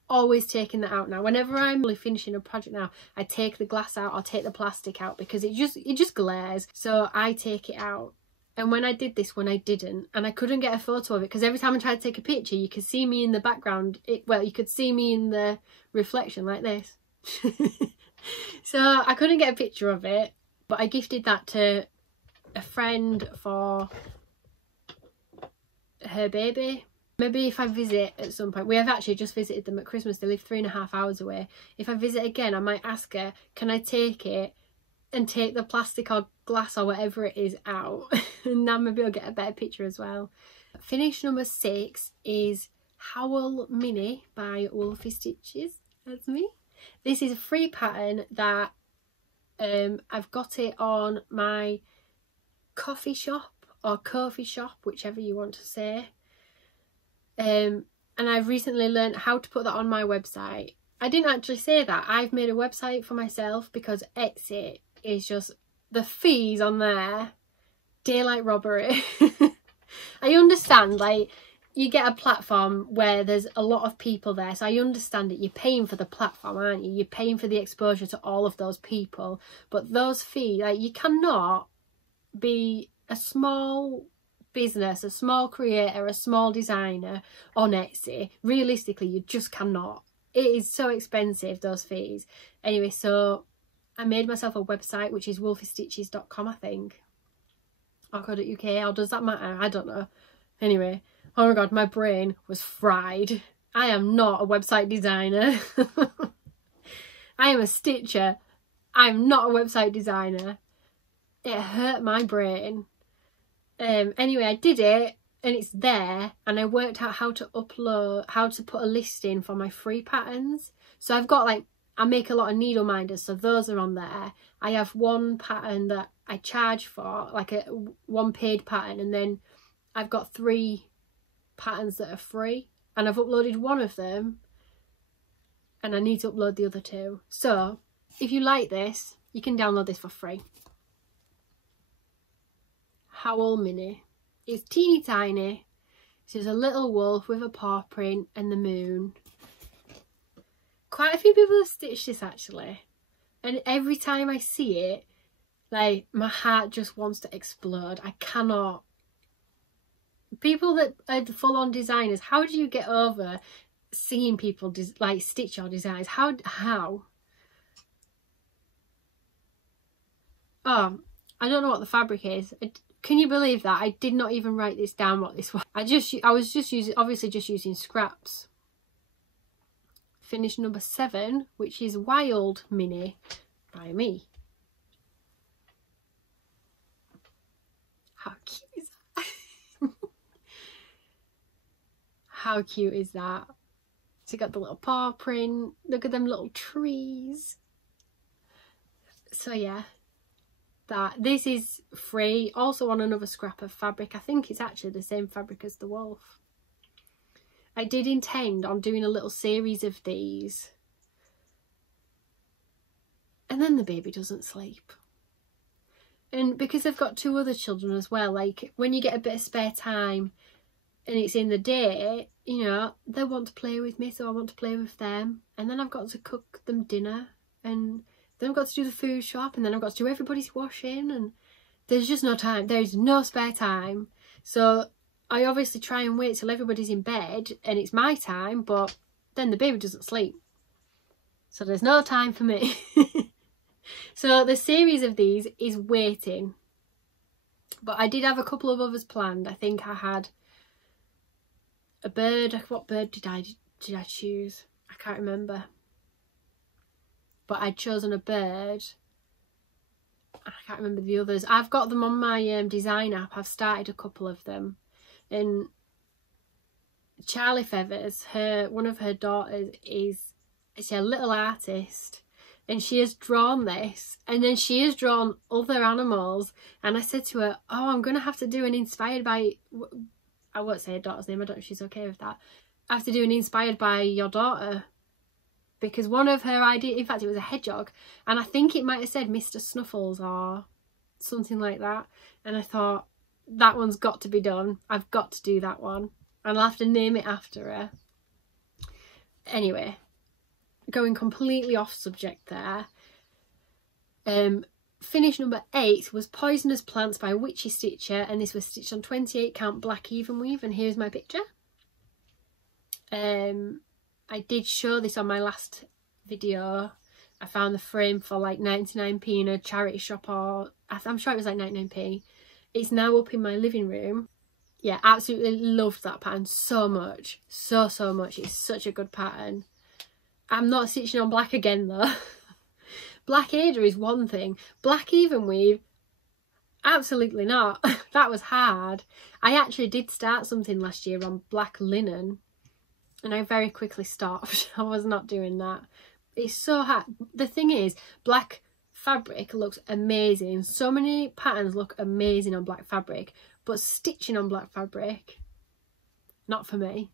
always taken that out now. Whenever I'm really finishing a project now, I take the glass out, I'll take the plastic out because it just glares. So I take it out. And when I did this one, I didn't, and I couldn't get a photo of it because every time I tried to take a picture, you could see me in the background. Well, you could see me in the reflection like this. So I couldn't get a picture of it, but I gifted that to a friend for her baby. Maybe if I visit at some point, we have actually just visited them at Christmas, they live 3.5 hours away. If I visit again, I might ask her, can I take it and take the plastic or glass or whatever it is out, and now maybe I'll get a better picture as well. Finish number 6 is Howl Mini by Wolfy Stitches. That's me. This is a free pattern that I've got it on my coffee shop or Ko-fi shop, whichever you want to say, and I've recently learned how to put that on my website. I didn't actually say that. I've made a website for myself because Etsy is just, the fees on there, daylight robbery. I understand, like, you get a platform where there's a lot of people there, so I understand it. You're paying for the platform, aren't you? You're paying for the exposure to all of those people. But those fees, like, you cannot be a small business, a small creator, a small designer on Etsy. Realistically, you just cannot. It is so expensive, those fees. Anyway, so I made myself a website, which is wolfystitches.com, I think. Or .uk, or does that matter? I don't know. Anyway, oh my god, my brain was fried. I am not a website designer. I am a stitcher. I'm not a website designer. It hurt my brain. Anyway, I did it, and it's there, and I worked out how to upload, how to put a list in for my free patterns. So I've got, like, I make a lot of needle minders, so those are on there. I have one pattern that I charge for, like one paid pattern, and then I've got 3 patterns that are free, and I've uploaded one of them, and I need to upload the other 2. So if you like this, you can download this for free. Howl Mini. It's teeny tiny. It's just a little wolf with a paw print and the moon. Quite a few people have stitched this actually, and every time I see it, like, my heart just wants to explode. I cannot. People that are full-on designers, how do you get over seeing people like stitch your designs? How? Oh, I don't know what the fabric is. Can you believe that? I did not even write this down what this was. I was just using scraps. Finish number 7, which is Wild Mini by me. How cute is that? How cute is that? So you got the little paw print. Look at them little trees. So yeah, this is free. Also on another scrap of fabric. I think it's actually the same fabric as the wolf. I did intend on doing a little series of these, and then the baby doesn't sleep. And because I've got 2 other children as well, like, when you get a bit of spare time, and it's in the day, you know, they want to play with me, so I want to play with them. And then I've got to cook them dinner, and then I've got to do the food shop, and then I've got to do everybody's washing, and there's just no time. There's no spare time. So I obviously try and wait till everybody's in bed and it's my time, but then the baby doesn't sleep. So there's no time for me. So the series of these is waiting. But I did have a couple of others planned. I think I had a bird. What bird did I choose? I can't remember. But I'd chosen a bird. I can't remember the others. I've got them on my design app. I've started a couple of them. And Charlie Feathers, one of her daughters, she's a little artist. And she has drawn this, and then she has drawn other animals. And I said to her, oh, I'm going to have to do an inspired by, I won't say her daughter's name, I don't know if she's okay with that. I have to do an inspired by your daughter. Because one of her ideas, in fact it was a hedgehog, and I think it might have said Mr. Snuffles or something like that. And I thought, that one's got to be done. I've got to do that one. And I'll have to name it after her. Anyway. Going completely off subject there. Finish number 8 was Poisonous Plants by Witchy Stitcher, and this was stitched on 28 count black even weave, and here's my picture. I did show this on my last video. I found the frame for like 99p in a charity shop, or I'm sure it was like 99p. It's now up in my living room. Yeah, absolutely loved that pattern so much. So much. It's such a good pattern. I'm not stitching on black again though. Black Ada is one thing. Black even weave, absolutely not. That was hard. I actually did start something last year on black linen, and I very quickly stopped. I was not doing that. It's so hard. The thing is, black fabric looks amazing. So many patterns look amazing on black fabric, but stitching on black fabric, not for me.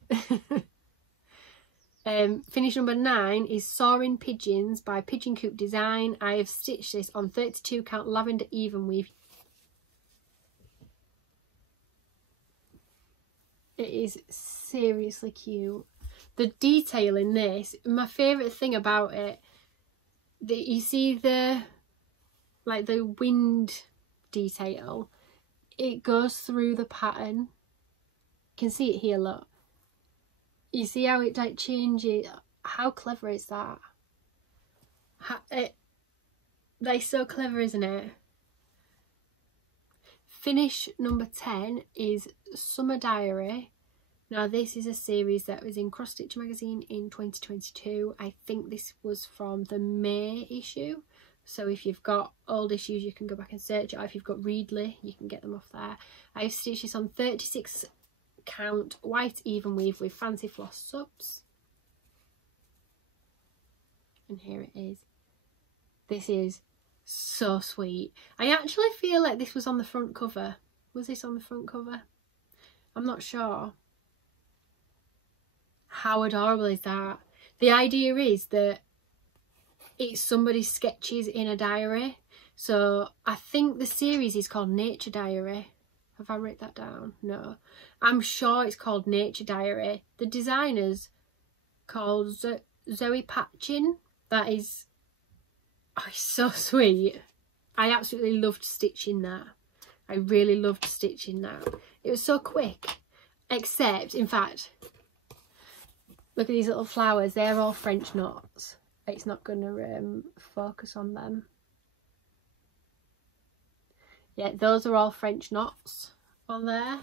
Finish number 9 is Soaring Pigeons by Pigeon Coop Design. I have stitched this on 32 count lavender even weave. It is seriously cute. The detail in this, my favourite thing about it, you see the wind detail, it goes through the pattern. You can see it here, look. You see how it like changes? How clever is that? That's so clever, isn't it? Finish number 10 is Summer Diary. Now this is a series that was in Cross Stitch magazine in 2022. I think this was from the May issue. So if you've got old issues, you can go back and search it. Or if you've got Readly, you can get them off there. I've stitched this on 36 count white even weave with fancy floss subs, and here it is. This is so sweet. I actually feel like this was on the front cover. Was this on the front cover? I'm not sure. How adorable is that? The idea is that it's somebody's sketches in a diary. So I think the series is called Nature Diary. Have I written that down? No. I'm sure it's called Nature Diary. The designer's called Zoe Patchin. That is... oh, it's so sweet. I absolutely loved stitching that. I really loved stitching that. It was so quick. Except, in fact, look at these little flowers. They're all French knots. It's not going to focus on them. Yeah, those are all French knots on there.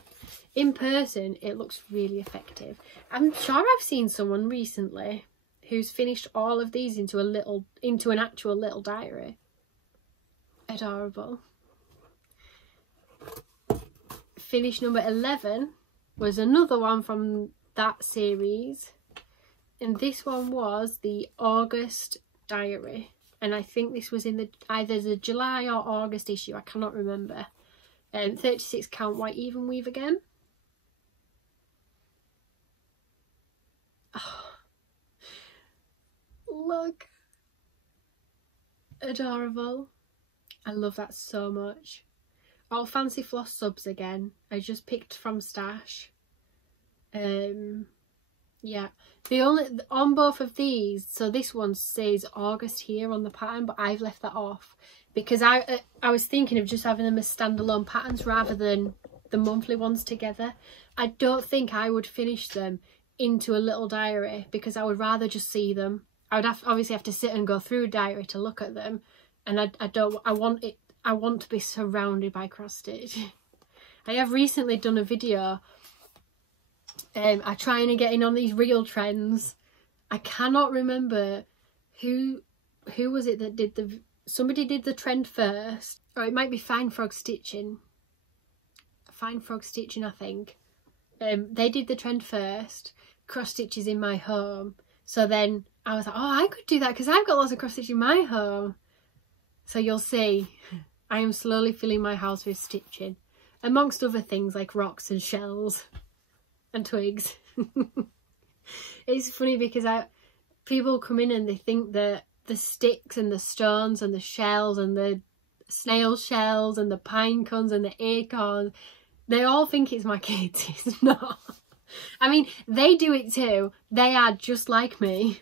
In person, it looks really effective. I'm sure I've seen someone recently who's finished all of these into an actual little diary. Adorable. Finish number 11 was another one from that series, and this one was the August diary. And I think this was in either the July or August issue, I cannot remember. 36 count white even weave again. Oh, look. Adorable. I love that so much. All fancy floss subs again. I just picked from stash. Yeah, on both of these, so this one says August here on the pattern, but I've left that off because I was thinking of just having them as standalone patterns rather than the monthly ones together. I don't think I would finish them into a little diary because I would rather just see them. I would obviously have to sit and go through a diary to look at them, and I want to be surrounded by cross stitch. I have recently done a video I trying to get in on these reel trends. I cannot remember who was it that did somebody did the trend first, or it might be fine frog stitching, I think. They did the trend first, cross stitches in my home. So then I was like, oh, I could do that because I've got lots of cross stitch in my home. So you'll see, I am slowly filling my house with stitching, amongst other things like rocks and shells and twigs. It's funny because people come in and they think that the sticks and the stones and the shells and the snail shells and the pine cones and the acorns, they all think it's my kids. It's not. I mean, they do it too. They are just like me.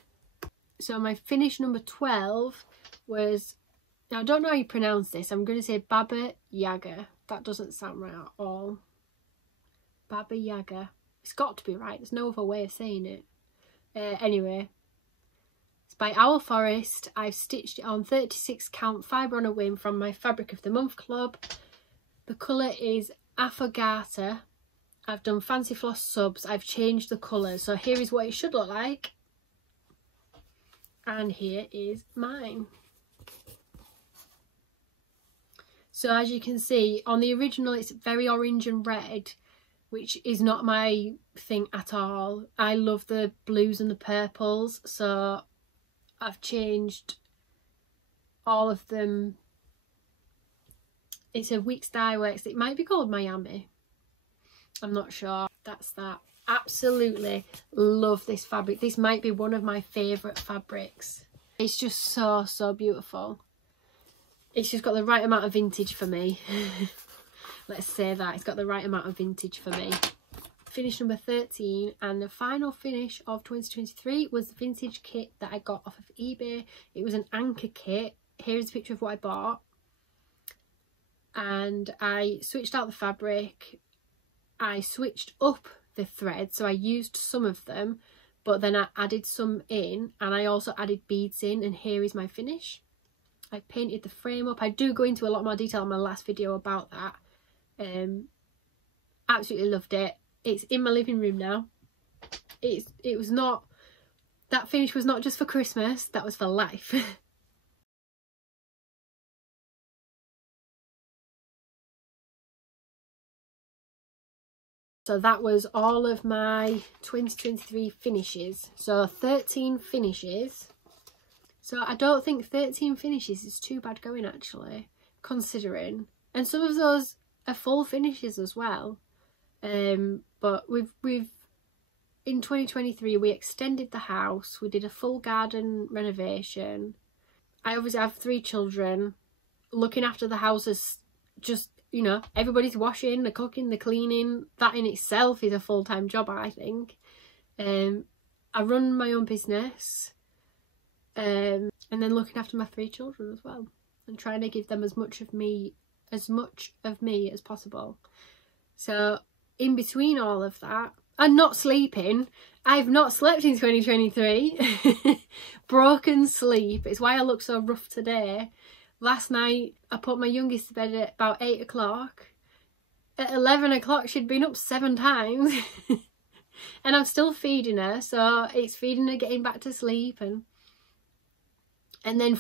So my finish number 12 was, now I don't know how you pronounce this, I'm going to say Baba Yaga. That doesn't sound right at all. Baba Yaga. It's got to be right, there's no other way of saying it. Anyway, it's by Owl Forest. I've stitched it on 36 count fibre on a whim from my Fabric of the Month club. The colour is Affogato. I've done fancy floss subs, I've changed the colour, so here is what it should look like. And here is mine. So as you can see, on the original it's very orange and red, which is not my thing at all. I love the blues and the purples, so I've changed all of them. It's a Weeks Dye Works. It might be called Miami. I'm not sure. That's that. Absolutely love this fabric. This might be one of my favourite fabrics. It's just so beautiful. It's just got the right amount of vintage for me. Let's say that. It's got the right amount of vintage for me. Finish number 13, and the final finish of 2023 was the vintage kit that I got off of eBay. It was an anchor kit. Here's a picture of what I bought. And I switched out the fabric. I switched up the thread, so I used some of them, but then I added some in, and I also added beads in, and here is my finish. I painted the frame up. I do go into a lot more detail in my last video about that. Absolutely loved it. It's in my living room now. It was not, that finish was not just for Christmas, that was for life. So that was all of my 2023 finishes. So 13 finishes. So I don't think 13 finishes is too bad going, actually, considering. And some of those are full finishes as well. But we've in 2023 we extended the house. We did a full garden renovation. I obviously have 3 children. Looking after the house is just, you know, everybody's washing, the cooking, the cleaning. That in itself is a full-time job, I think. I run my own business. And then looking after my 3 children as well, and trying to give them as much of me as possible. So in between all of that, and not sleeping, I've not slept in 2023. Broken sleep. It's why I look so rough today. Last night I put my youngest to bed at about 8 o'clock. At 11 o'clock she'd been up 7 times. And I'm still feeding her, so it's feeding her, getting back to sleep, and then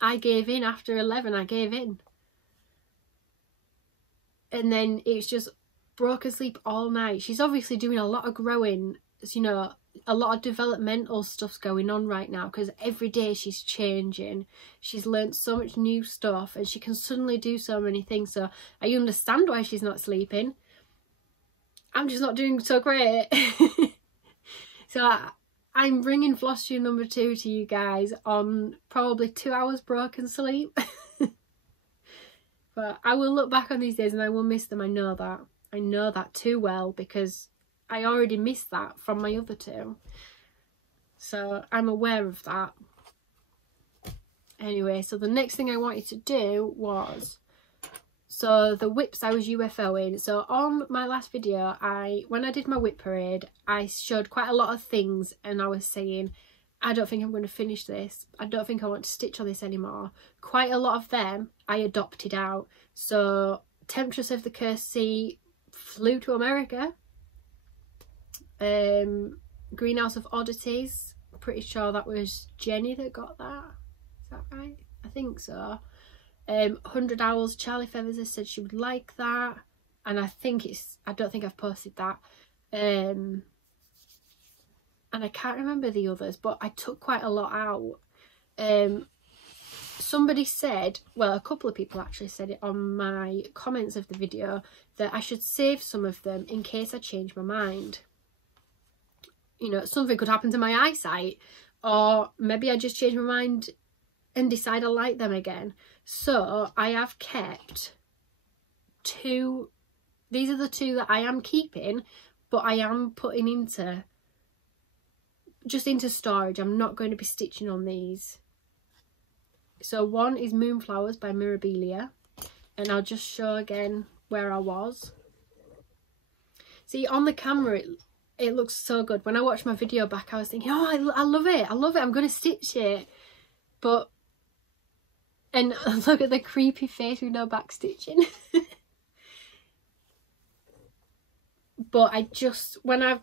I gave in after 11, I gave in. And then it's just broken sleep all night. She's obviously doing a lot of growing, you know, a lot of developmental stuff's going on right now, because every day she's changing. She's learnt so much new stuff and she can suddenly do so many things. So I understand why she's not sleeping. I'm just not doing so great. So I'm bringing Flosstube number 2 to you guys on probably 2 hours broken sleep. But I will look back on these days and I will miss them. I know that too well, because I already missed that from my other two. So I'm aware of that. Anyway, so the next thing I wanted to do was, so the whips I was UFOing. So on my last video, when I did my whip parade, I showed quite a lot of things, and I was saying, I don't think I'm going to finish this. I don't think I want to stitch on this anymore. Quite a lot of them I adopted out. So Temptress of the Cursed Sea flew to America. Greenhouse of Oddities, pretty sure that was Jenny that got that. Is that right? I think so. 100 Owls, Charlie Feathers has said she would like that, and I don't think I've posted that. And I can't remember the others, but I took quite a lot out. Somebody said, well, a couple of people actually said it on my comments of the video, that I should save some of them in case I change my mind. You know, something could happen to my eyesight, or maybe I just change my mind and decide I like them again. So I have kept 2. These are the 2 that I am keeping, but I am putting into storage. I'm not going to be stitching on these. So one is Moonflowers by Mirabilia, and I'll just show again where I was. See, on the camera it looks so good. When I watched my video back, I was thinking, oh, I love it, I'm going to stitch it. But, and look at the creepy face with no back stitching. But I just, when I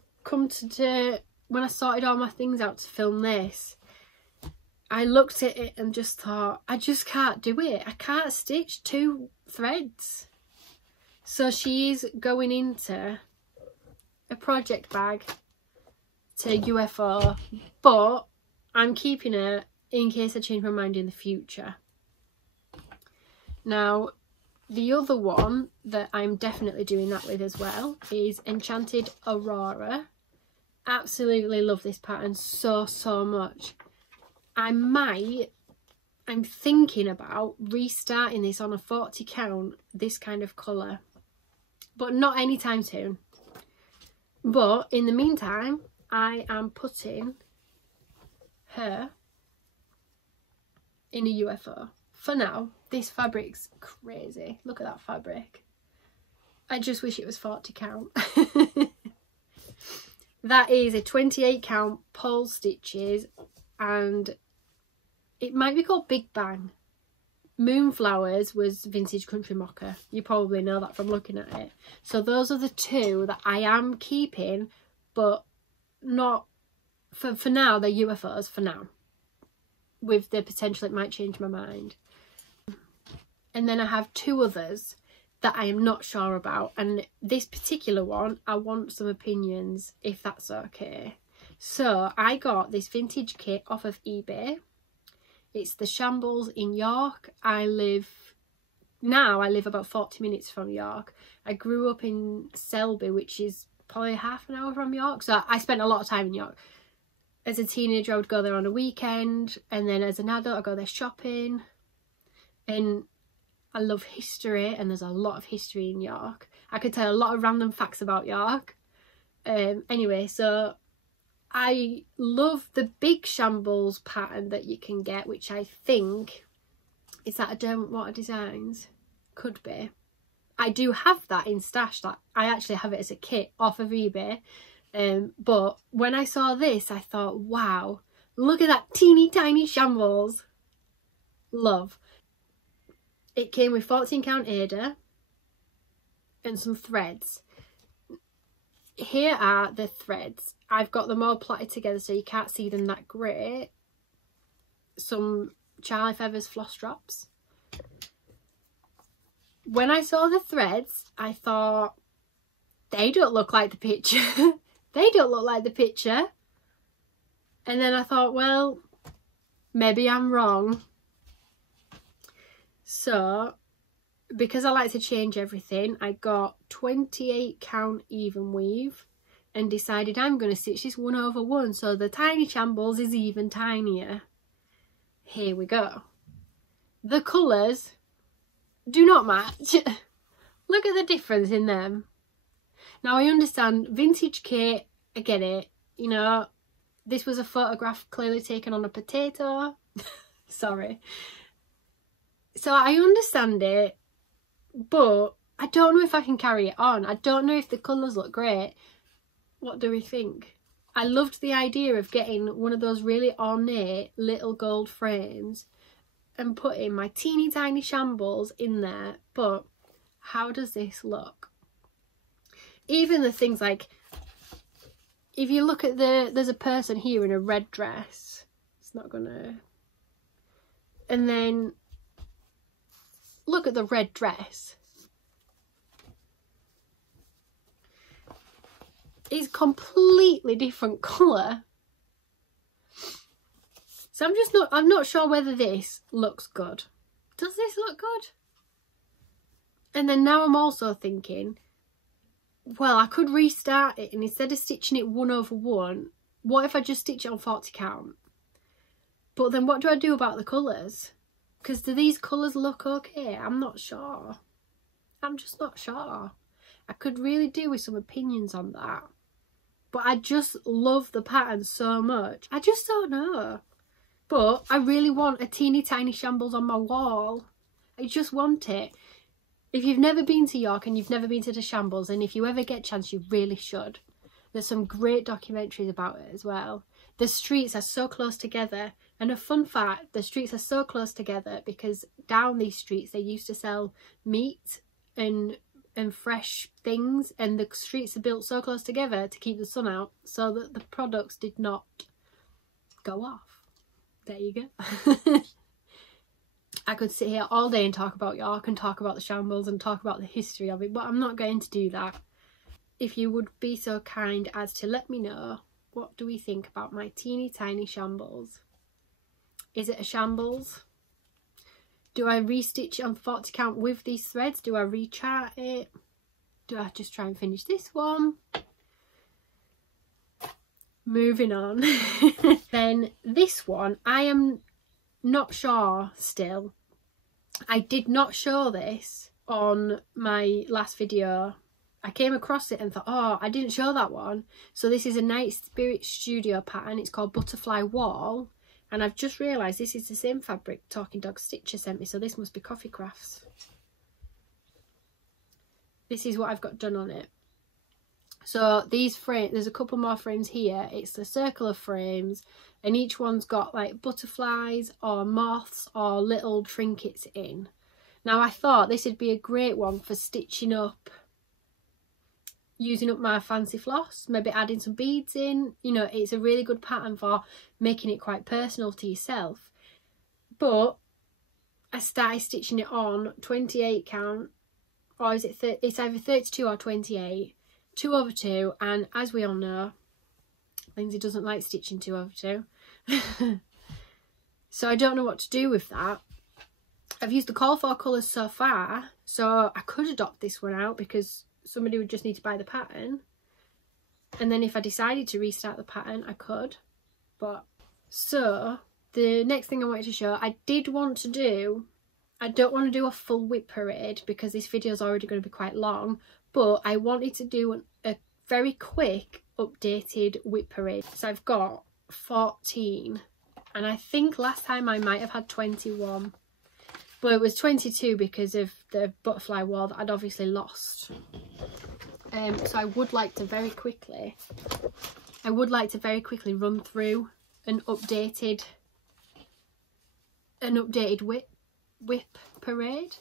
sorted all my things out to film this, I looked at it and just thought, I just can't do it. I can't stitch 2 threads. So she's going into a project bag to UFO, but I'm keeping her in case I change my mind in the future. Now, the other one that I'm definitely doing that with as well is Enchanted Aurora. Absolutely love this pattern so much. I'm thinking about restarting this on a 40 count, this kind of colour, but not anytime soon. But in the meantime, I am putting her in a UFO. For now, this fabric's crazy. Look at that fabric. I just wish it was 40 count. That is a 28 count pole stitches, and it might be called Big Bang. Moonflowers was Vintage Country Mocha. You probably know that from looking at it. So those are the 2 that I am keeping, but not for now. They're UFOs for now, with the potential it might change my mind. And then I have 2 others that I am not sure about, and this particular one I want some opinions, if that's okay. So I got this vintage kit off of eBay. It's the Shambles in York. I live about 40 minutes from York. I grew up in Selby, which is probably half an hour from York, so I spent a lot of time in York. As a teenager I would go there on a weekend, and then as an adult I go there shopping. And I love history, and there's a lot of history in York. I could tell a lot of random facts about York. Anyway, so I love the big Shambles pattern that you can get, which I think is that a Derwent Water Designs. Could be. I do have that in stash. That I actually have it as a kit off of eBay. But when I saw this, I thought, wow, look at that teeny tiny Shambles. Love. It came with 14 count Ada and some threads. Here are the threads. I've got them all plotted together so you can't see them that great. Some Charlie Feathers floss drops. When I saw the threads, I thought, they don't look like the picture. They don't look like the picture. And then I thought, well, maybe I'm wrong. So, because I like to change everything, I got 28 count even weave and decided I'm going to stitch this 1/1, so the tiny Shambles is even tinier. Here we go. The colours do not match. Look at the difference in them. Now I understand vintage kit, I get it, you know, this was a photograph clearly taken on a potato. Sorry. So I understand it, but I don't know if I can carry it on. I don't know if the colours look great. What do we think? I loved the idea of getting one of those really ornate little gold frames and putting my teeny tiny shambles in there, but how does this look? Even the things like, if you look at there's a person here in a red dress. It's not gonna... And then look at the red dress. It's completely different colour. So I'm not sure whether this looks good. Does this look good? And then now I'm also thinking, well, I could restart it, and instead of stitching it 1/1, what if I just stitch it on 40 count? But then what do I do about the colours? Because do these colours look okay? I'm not sure. I'm just not sure. I could really do with some opinions on that. But I just love the pattern so much. I just don't know. But I really want a teeny tiny shambles on my wall. I just want it. If you've never been to York and you've never been to the shambles, and if you ever get a chance, you really should. There's some great documentaries about it as well. The streets are so close together. And a fun fact, the streets are so close together because down these streets they used to sell meat and fresh things, and the streets are built so close together to keep the sun out so that the products did not go off. There you go. I could sit here all day and talk about York and talk about the shambles and talk about the history of it, but I'm not going to do that. If you would be so kind as to let me know, what do we think about my teeny tiny shambles? Is it a shambles? Do I restitch on 40 count with these threads? Do I rechart it? Do I just try and finish this one? Moving on. Then this one, I am not sure still. I did not show this on my last video. I came across it and thought, oh, I didn't show that one. So this is a Night Spirit Studio pattern. It's called Butterfly Wall. And I've just realised this is the same fabric Talking Dog Stitcher sent me. So this must be Coffee Crafts. This is what I've got done on it. So these frames, there's a couple more frames here. It's a circle of frames. And each one's got like butterflies or moths or little trinkets in. Now I thought this would be a great one for stitching up, using up my fancy floss, maybe adding some beads in. You know, it's a really good pattern for making it quite personal to yourself. But I started stitching it on 28 count, or is it it's either 32 or 28, 2/2, and as we all know, Lindsay doesn't like stitching 2/2. So I don't know what to do with that. I've used the call for colours so far, so I could adopt this one out because somebody would just need to buy the pattern, and then if I decided to restart the pattern I could. But so the next thing I wanted to show, I don't want to do a full whip parade because this video is already going to be quite long, but I wanted to do a very quick updated whip parade. So I've got 14, and I think last time I might have had 21, but it was 22 because of the butterfly wall that I'd obviously lost. So I would like to very quickly run through an updated whip parade,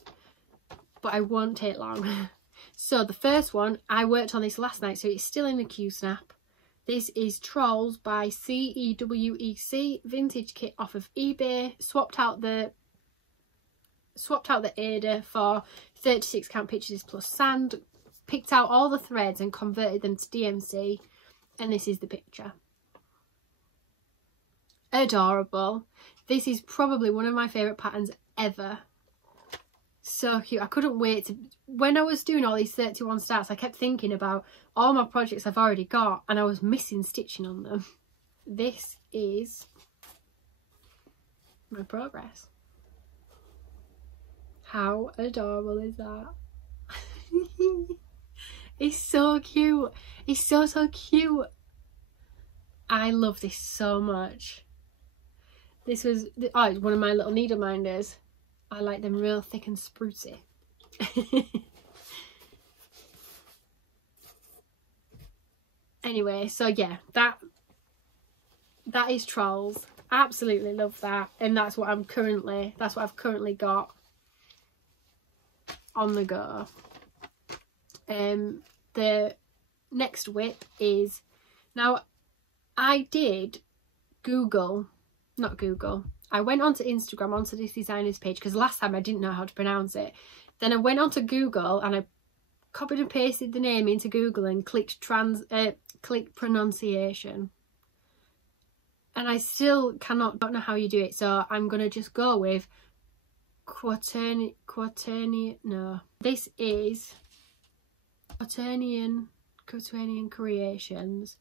but I won't take long. So the first one, I worked on this last night, so it's still in the Q-snap. This is Trolls by CEWEC, vintage kit off of eBay. Swapped out the Ada for 36 count pictures plus sand, picked out all the threads and converted them to DMC, and this is the picture. Adorable. This is probably one of my favourite patterns ever. So cute. I couldn't wait to, when I was doing all these 31 starts, I kept thinking about all my projects I've already got and I was missing stitching on them. This is my progress. How adorable is that? He's so cute. He's so cute. I love this so much. This was, oh, it's one of my little needle minders. I like them real thick and sprucey. Anyway, so yeah, that is Trolls. Absolutely love that, and that's what I've currently got on the go. The next whip is, now I did I went onto Instagram, onto this designer's page, because last time I didn't know how to pronounce it. Then I went onto Google and I copied and pasted the name into Google and clicked pronunciation. And I still don't know how you do it, so I'm going to just go with Quaternion, no. This is Quaternion Creations.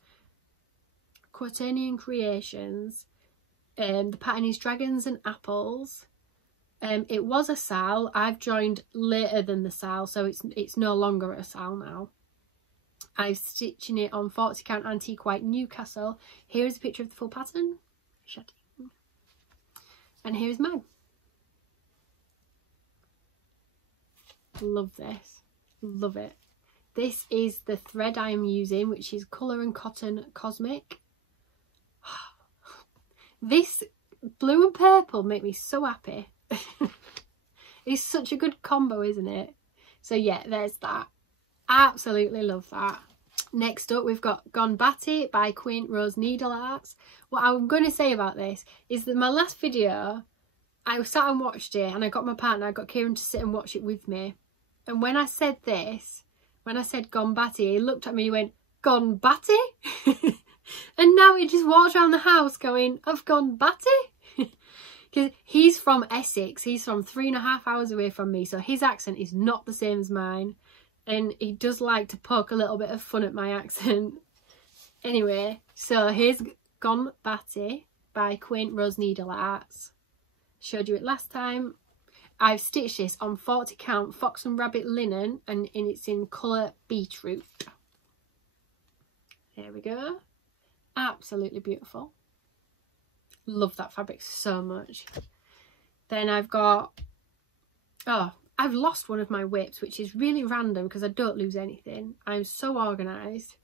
Quaternion Creations. The pattern is Dragons and Apples. It was a sal. I've joined later than the sal, so it's no longer a sal now. I'm stitching it on 40 count antique white Newcastle. Here is a picture of the full pattern. And here's mine. Love this. Love it. This is the thread I am using, which is Colour and Cotton Cosmic. This blue and purple make me so happy. It's such a good combo, isn't it? So yeah, there's that. Absolutely love that. Next up, we've got Gone Batty by Quaint Rose Needle Arts. What I'm going to say about this is that my last video, I sat and watched it, and I got my partner, I got Kieran to sit and watch it with me. And when I said this, when I said Gone Batty, he looked at me and went, Gone Batty? And now he just walks around the house going, I've gone batty. Because he's from Essex. He's from 3.5 hours away from me. So his accent is not the same as mine. And he does like to poke a little bit of fun at my accent. Anyway, so here's Gone Batty by Quaint Rose Needle Arts. Showed you it last time. I've stitched this on 40 count Fox and Rabbit linen, and it's in colour Beetroot. There we go. Absolutely beautiful. Love that fabric so much. Then I've got, oh, I've lost one of my whips, which is really random because I don't lose anything. I'm so organised.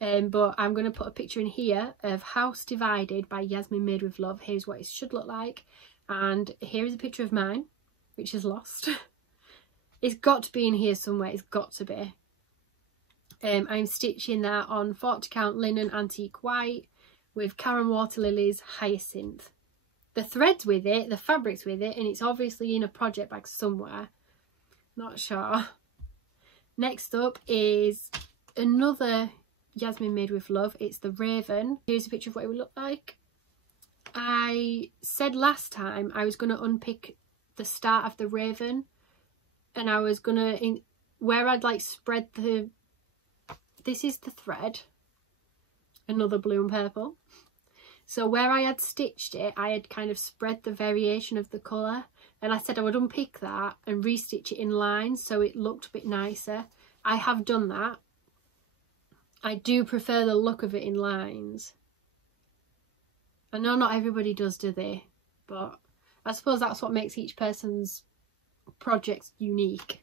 But I'm going to put a picture in here of House Divided by Yasmin Made With Love. Here's what it should look like. And here is a picture of mine, which is lost. It's got to be in here somewhere. It's got to be. I'm stitching that on 40 count linen antique white with Karen Water Lilies Hyacinth. The thread's with it, the fabric's with it, and it's obviously in a project bag somewhere. Not sure. Next up is another Yasmin Made With Love. It's the Raven. Here's a picture of what it would look like. I said last time I was going to unpick the start of the Raven, and I was going to, where I'd like spread the, this is the thread, another blue and purple. So where I had stitched it, I had kind of spread the variation of the colour, and I said I would unpick that and restitch it in lines so it looked a bit nicer. I have done that. I do prefer the look of it in lines. I know not everybody does, do they? But I suppose that's what makes each person's project unique.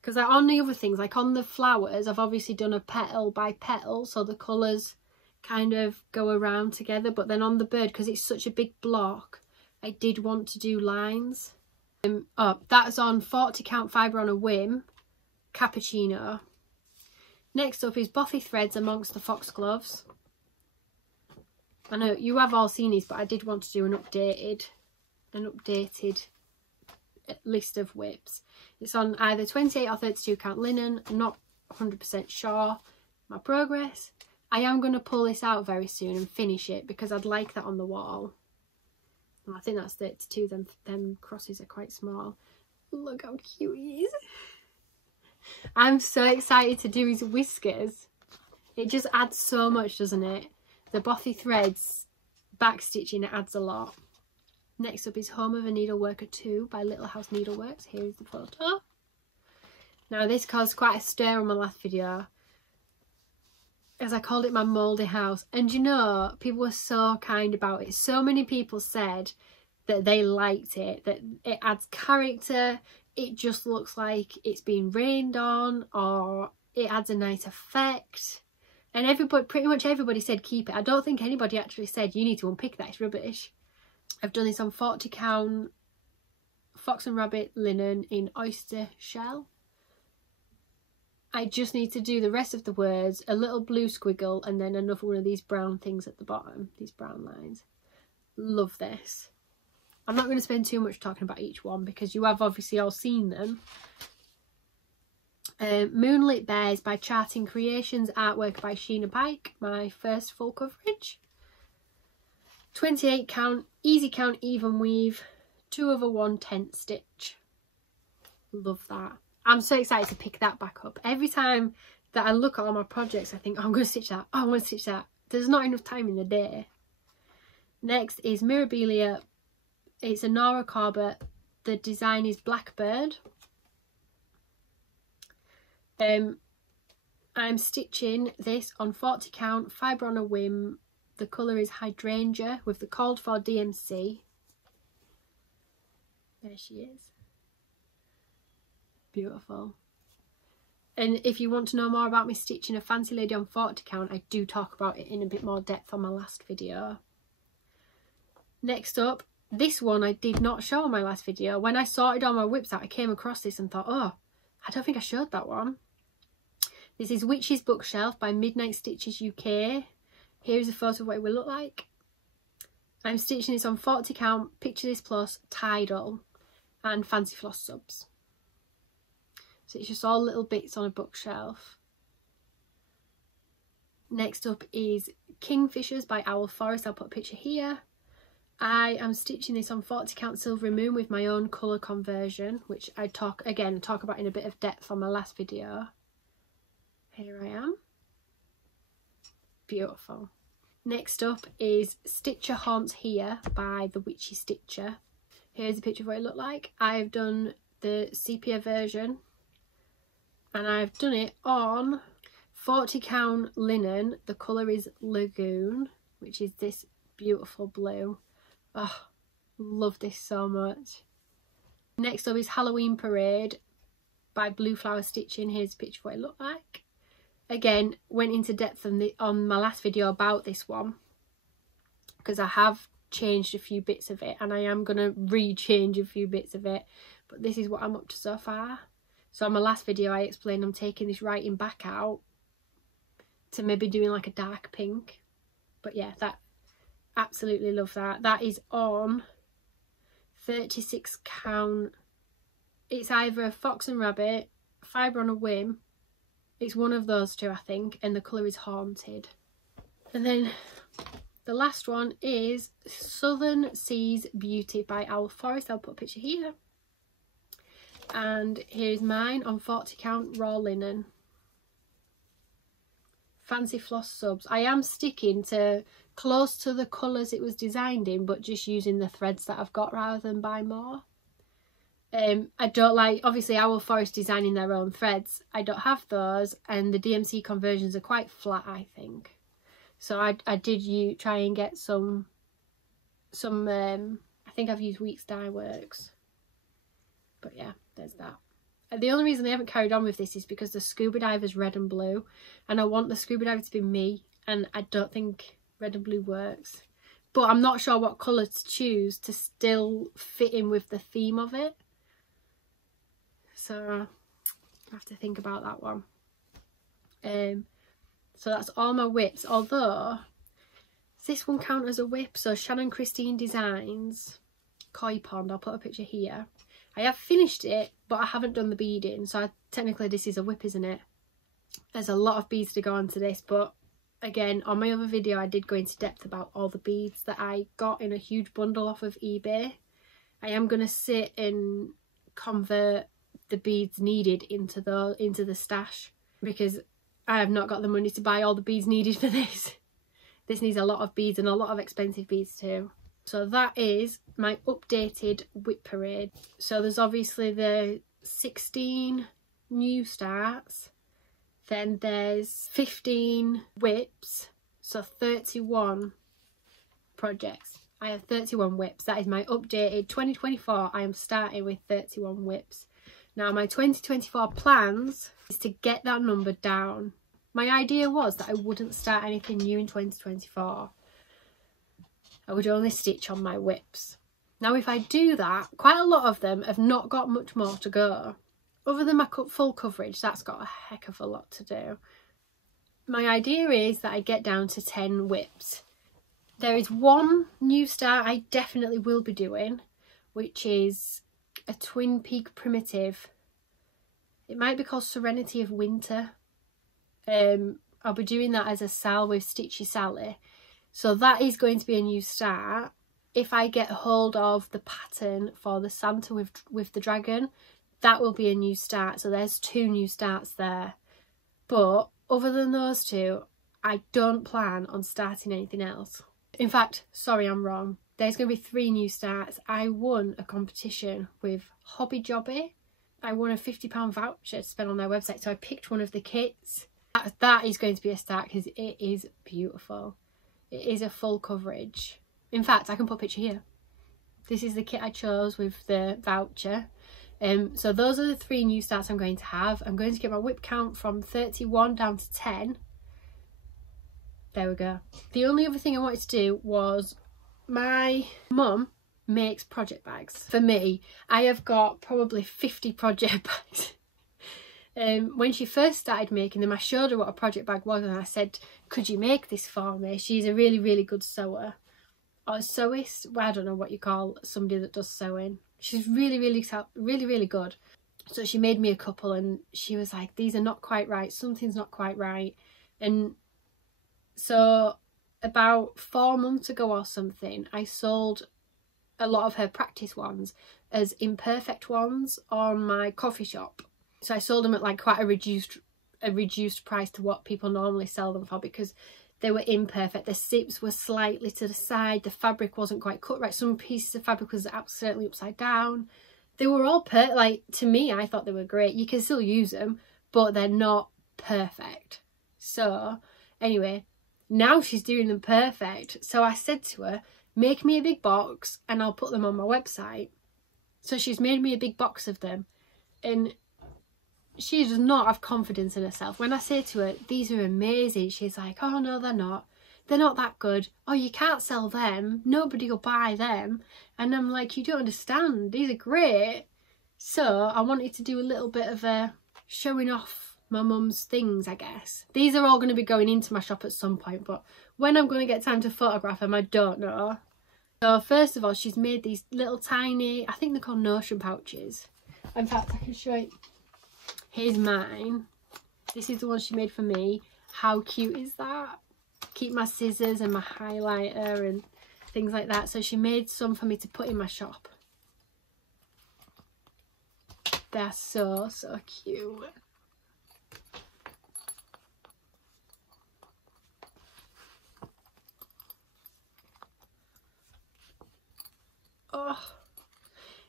Because on the other things, like on the flowers, I've obviously done a petal by petal, so the colours kind of go around together. But then on the bird, because it's such a big block, I did want to do lines. Oh, that's on 40 count fibre on a whim, cappuccino. Next up is Bothy Threads Amongst the Foxgloves. I know you have all seen these, but I did want to do an updated list of whips. It's on either 28 or 32 count linen. I'm not 100% sure my progress. I am going to pull this out very soon and finish it because I'd like that on the wall. And I think that's 32. Them crosses are quite small. Look how cute he is. I'm so excited to do his whiskers. It just adds so much, doesn't it? The Bothy Threads backstitching, it adds a lot. Next up is Home of a Needleworker 2 by Little House Needleworks. Here's the photo. Now this caused quite a stir on my last video, as I called it my mouldy house. And you know, people were so kind about it. So many people said that they liked it, that it adds character, it just looks like it's been rained on, or it adds a nice effect. And everybody, pretty much everybody said keep it. I don't think anybody actually said you need to unpick that, it's rubbish. I've done this on 40 count fox and rabbit linen in oyster shell. I just need to do the rest of the words, a little blue squiggle, and then another one of these brown things at the bottom, these brown lines. Love this. I'm not going to spend too much talking about each one because you have obviously all seen them. Moonlit Bears by Charting Creations, artwork by Sheena Pike, my first full coverage. 28 count, easy count, even weave, 2/1 tent stitch. Love that. I'm so excited to pick that back up. Every time that I look at all my projects, I think, oh, I'm going to stitch that. Oh, I'm going to stitch that. There's not enough time in the day. Next is Mirabilia. It's a Nora Corbett. The design is Blackbird. I'm stitching this on 40 count, fibre on a whim. The colour is Hydrangea with the called for DMC. There she is. Beautiful. And if you want to know more about me stitching a fancy lady on 40 count, I do talk about it in a bit more depth on my last video. Next up, this one I did not show on my last video. When I sorted all my whips out, I came across this and thought, oh, I don't think I showed that one. This is Witch's Bookshelf by Midnight Stitches UK. Here's a photo of what it will look like. I'm stitching this on 40 count, Picture This Plus, Tidal, and Fancy Flosstubes. So it's just all little bits on a bookshelf. Next up is Kingfishers by Owl Forest. I'll put a picture here. I am stitching this on 40 count Silvery Moon with my own colour conversion, which I talk about in a bit of depth on my last video. Here I am. Beautiful. Next up is Stitcher Haunts Here by The Witchy Stitcher. Here's a picture of what it looked like. I've done the sepia version, and I've done it on 40 count linen. The colour is Lagoon, which is this beautiful blue. Oh, love this so much. Next up is Halloween Parade by Blue Flower Stitching. Here's a picture of what it looked like. Again, went into depth on my last video about this one, because I have changed a few bits of it, and I am going to re-change a few bits of it, but this is what I'm up to so far. So on my last video I explained I'm taking this writing back out to maybe doing like a dark pink. But yeah, that, absolutely love that. That is on 36 count. It's either a Fox and Rabbit, Fibre on a Whim. It's one of those two, I think, and the colour is Haunted. And then the last one is Southern Seas Beauty by Owl Forest. I'll put a picture here. And here's mine on 40 count raw linen. Fancy Flosstubes. I am sticking to close to the colours it was designed in, but just using the threads that I've got rather than buy more. I don't like, obviously, Owl Forest designing their own threads. I don't have those, and the DMC conversions are quite flat, I think. So I did try and get some I think I've used Weeks Dye Works. But yeah, there's that. And the only reason I haven't carried on with this is because the scuba diver's red and blue, and I want the scuba diver to be me, and I don't think red and blue works. But I'm not sure what colour to choose to still fit in with the theme of it. So I have to think about that one. So that's all my whips, although does this one count as a whip? So Shannon Christine Designs Koi Pond, I'll put a picture here. I have finished it, but I haven't done the beading, so technically this is a whip, isn't it? There's a lot of beads to go onto this, but again, on my other video I did go into depth about all the beads that I got in a huge bundle off of eBay. I am going to sit and convert the beads needed into the stash, because I have not got the money to buy all the beads needed for this. This needs a lot of beads and a lot of expensive beads too. So that is my updated whip parade. So there's obviously the 16 new starts, then there's 15 whips, so 31 projects. I have 31 whips. That is my updated 2024. I am starting with 31 whips. Now my 2024 plans is to get that number down. My idea was that I wouldn't start anything new in 2024. I would only stitch on my whips. Now if I do that, quite a lot of them have not got much more to go. Other than my full coverage, that's got a heck of a lot to do. My idea is that I get down to 10 whips. There is one new start I definitely will be doing, which is a Twin Peak primitive. It might be called Serenity of Winter. I'll be doing that as a Sal with Stitchy Sally. So that is going to be a new start. If I get hold of the pattern for the Santa with the dragon, that will be a new start. So there's 2 new starts there. But other than those 2, I don't plan on starting anything else. In fact, sorry, I'm wrong. There's going to be 3 new starts. I won a competition with Hobby Jobby. I won a £50 voucher to spend on their website. So I picked one of the kits. That is going to be a start because it is beautiful. It is a full coverage. In fact, I can put a picture here. This is the kit I chose with the voucher. So those are the 3 new starts I'm going to have. I'm going to get my whip count from 31 down to 10. There we go. The only other thing I wanted to do was, my mum makes project bags. For me, I have got probably 50 project bags. When she first started making them, I showed her what a project bag was and I said, could you make this for me? She's a really, really good sewer. Or a sewist. Well, I don't know what you call somebody that does sewing. She's really, really good. So she made me a couple and she was like, these are not quite right. Something's not quite right. And so about 4 months ago or something, I sold a lot of her practice ones as imperfect ones on my coffee shop. So I sold them at like quite a reduced price to what people normally sell them for, because they were imperfect. The zips were slightly to the side. The fabric wasn't quite cut right. Some pieces of fabric was absolutely upside down. They were all like, to me, I thought they were great. You can still use them, but they're not perfect. So anyway, now she's doing them perfect. So I said to her, make me a big box and I'll put them on my website. So she's made me a big box of them. And she does not have confidence in herself. When I say to her, these are amazing, she's like, oh no, they're not. They're not that good. Oh, you can't sell them. Nobody will buy them. And I'm like, you don't understand. These are great. So I wanted to do a little bit of a showing off my mum's things, I guess. These are all going to be going into my shop at some point, but when I'm going to get time to photograph them, I don't know. So first of all, she's made these little tiny, I think they're called notion pouches. In fact, I can show you. Here's mine. This is the one she made for me. How cute is that? Keep my scissors and my highlighter and things like that. So she made some for me to put in my shop. They're so, so cute. Oh.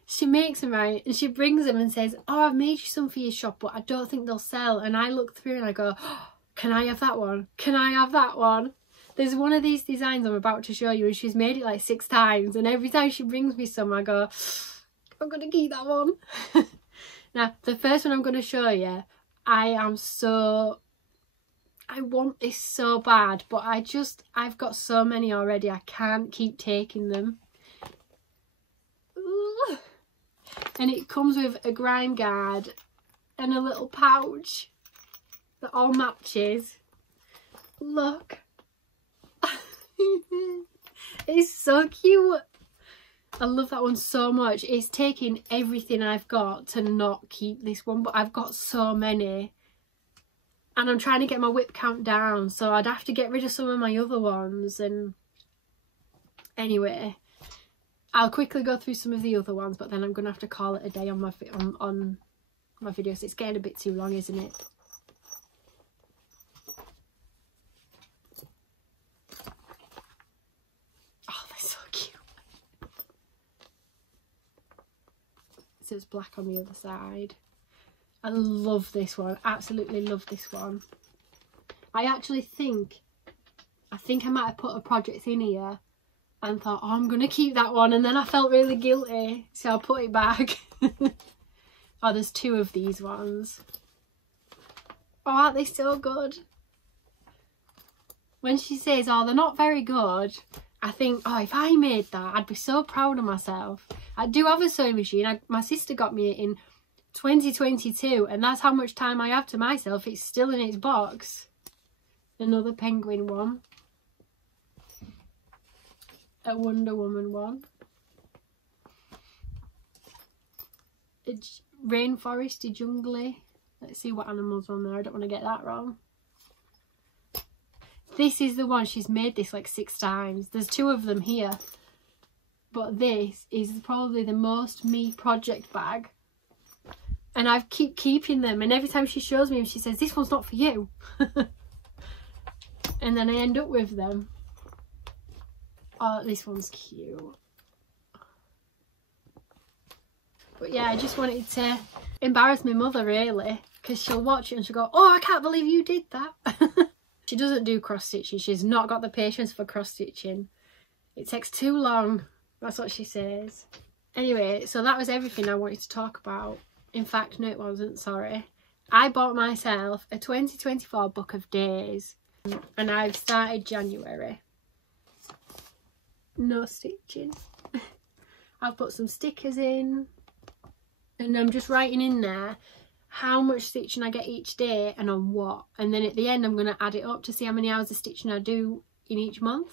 She makes them, right, and she brings them and says, oh, I've made you some for your shop, but I don't think they'll sell. And I look through and I go, oh, can I have that one? Can I have that one? There's one of these designs I'm about to show you and she's made it like 6 times. And every time she brings me some, I go, I'm going to keep that one. Now, the first one I'm going to show you, I want this so bad, but I've got so many already. I can't keep taking them. And it comes with a grime guard and a little pouch that all matches. Look. It's so cute. I love that one so much. It's taking everything I've got to not keep this one, but I've got so many. And I'm trying to get my whip count down, so I'd have to get rid of some of my other ones. And anyway, I'll quickly go through some of the other ones, but then I'm going to have to call it a day on my video, so it's getting a bit too long, isn't it? Oh, they're so cute. So it's black on the other side. I love this one. Absolutely love this one. I actually think I might have put a project in here and thought, oh, I'm going to keep that one. And then I felt really guilty. So I put it back. Oh, there's 2 of these ones. Oh, aren't they so good? When she says, oh, they're not very good, I think, oh, if I made that, I'd be so proud of myself. I do have a sewing machine. My sister got me it in 2022, and that's how much time I have to myself. It's still in its box. Another penguin one. A Wonder Woman one. It's rainforesty jungle. Let's see what animals are on there. I don't want to get that wrong. This is the one. She's made this like 6 times. There's 2 of them here. But this is probably the most me project bag. And I keep keeping them. And every time she shows me, she says, this one's not for you. And then I end up with them. Oh, this one's cute. But yeah, I just wanted to embarrass my mother, really. Because she'll watch it and she'll go, oh, I can't believe you did that. She doesn't do cross stitching. She's not got the patience for cross stitching. It takes too long. That's what she says. Anyway, so that was everything I wanted to talk about. In fact, no, it wasn't. Sorry. I bought myself a 2024 book of days. And I've started January. No stitching. I've put some stickers in. And I'm just writing in there how much stitching I get each day and on what. And then at the end I'm going to add it up to see how many hours of stitching I do in each month.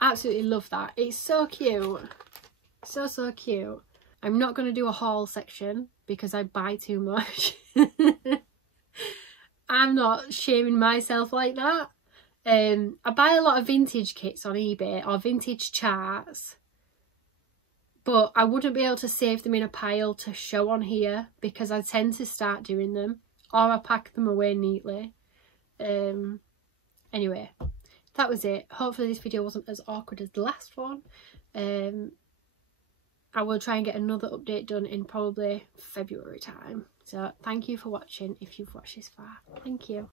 Absolutely love that. It's so cute. So, so cute. I'm not going to do a haul section because I buy too much. I'm not shaming myself like that. I buy a lot of vintage kits on eBay or vintage charts. But I wouldn't be able to save them in a pile to show on here because I tend to start doing them. Or I pack them away neatly. Anyway, that was it. Hopefully this video wasn't as awkward as the last one. I will try and get another update done in probably February time. So thank you for watching if you've watched this far. Thank you.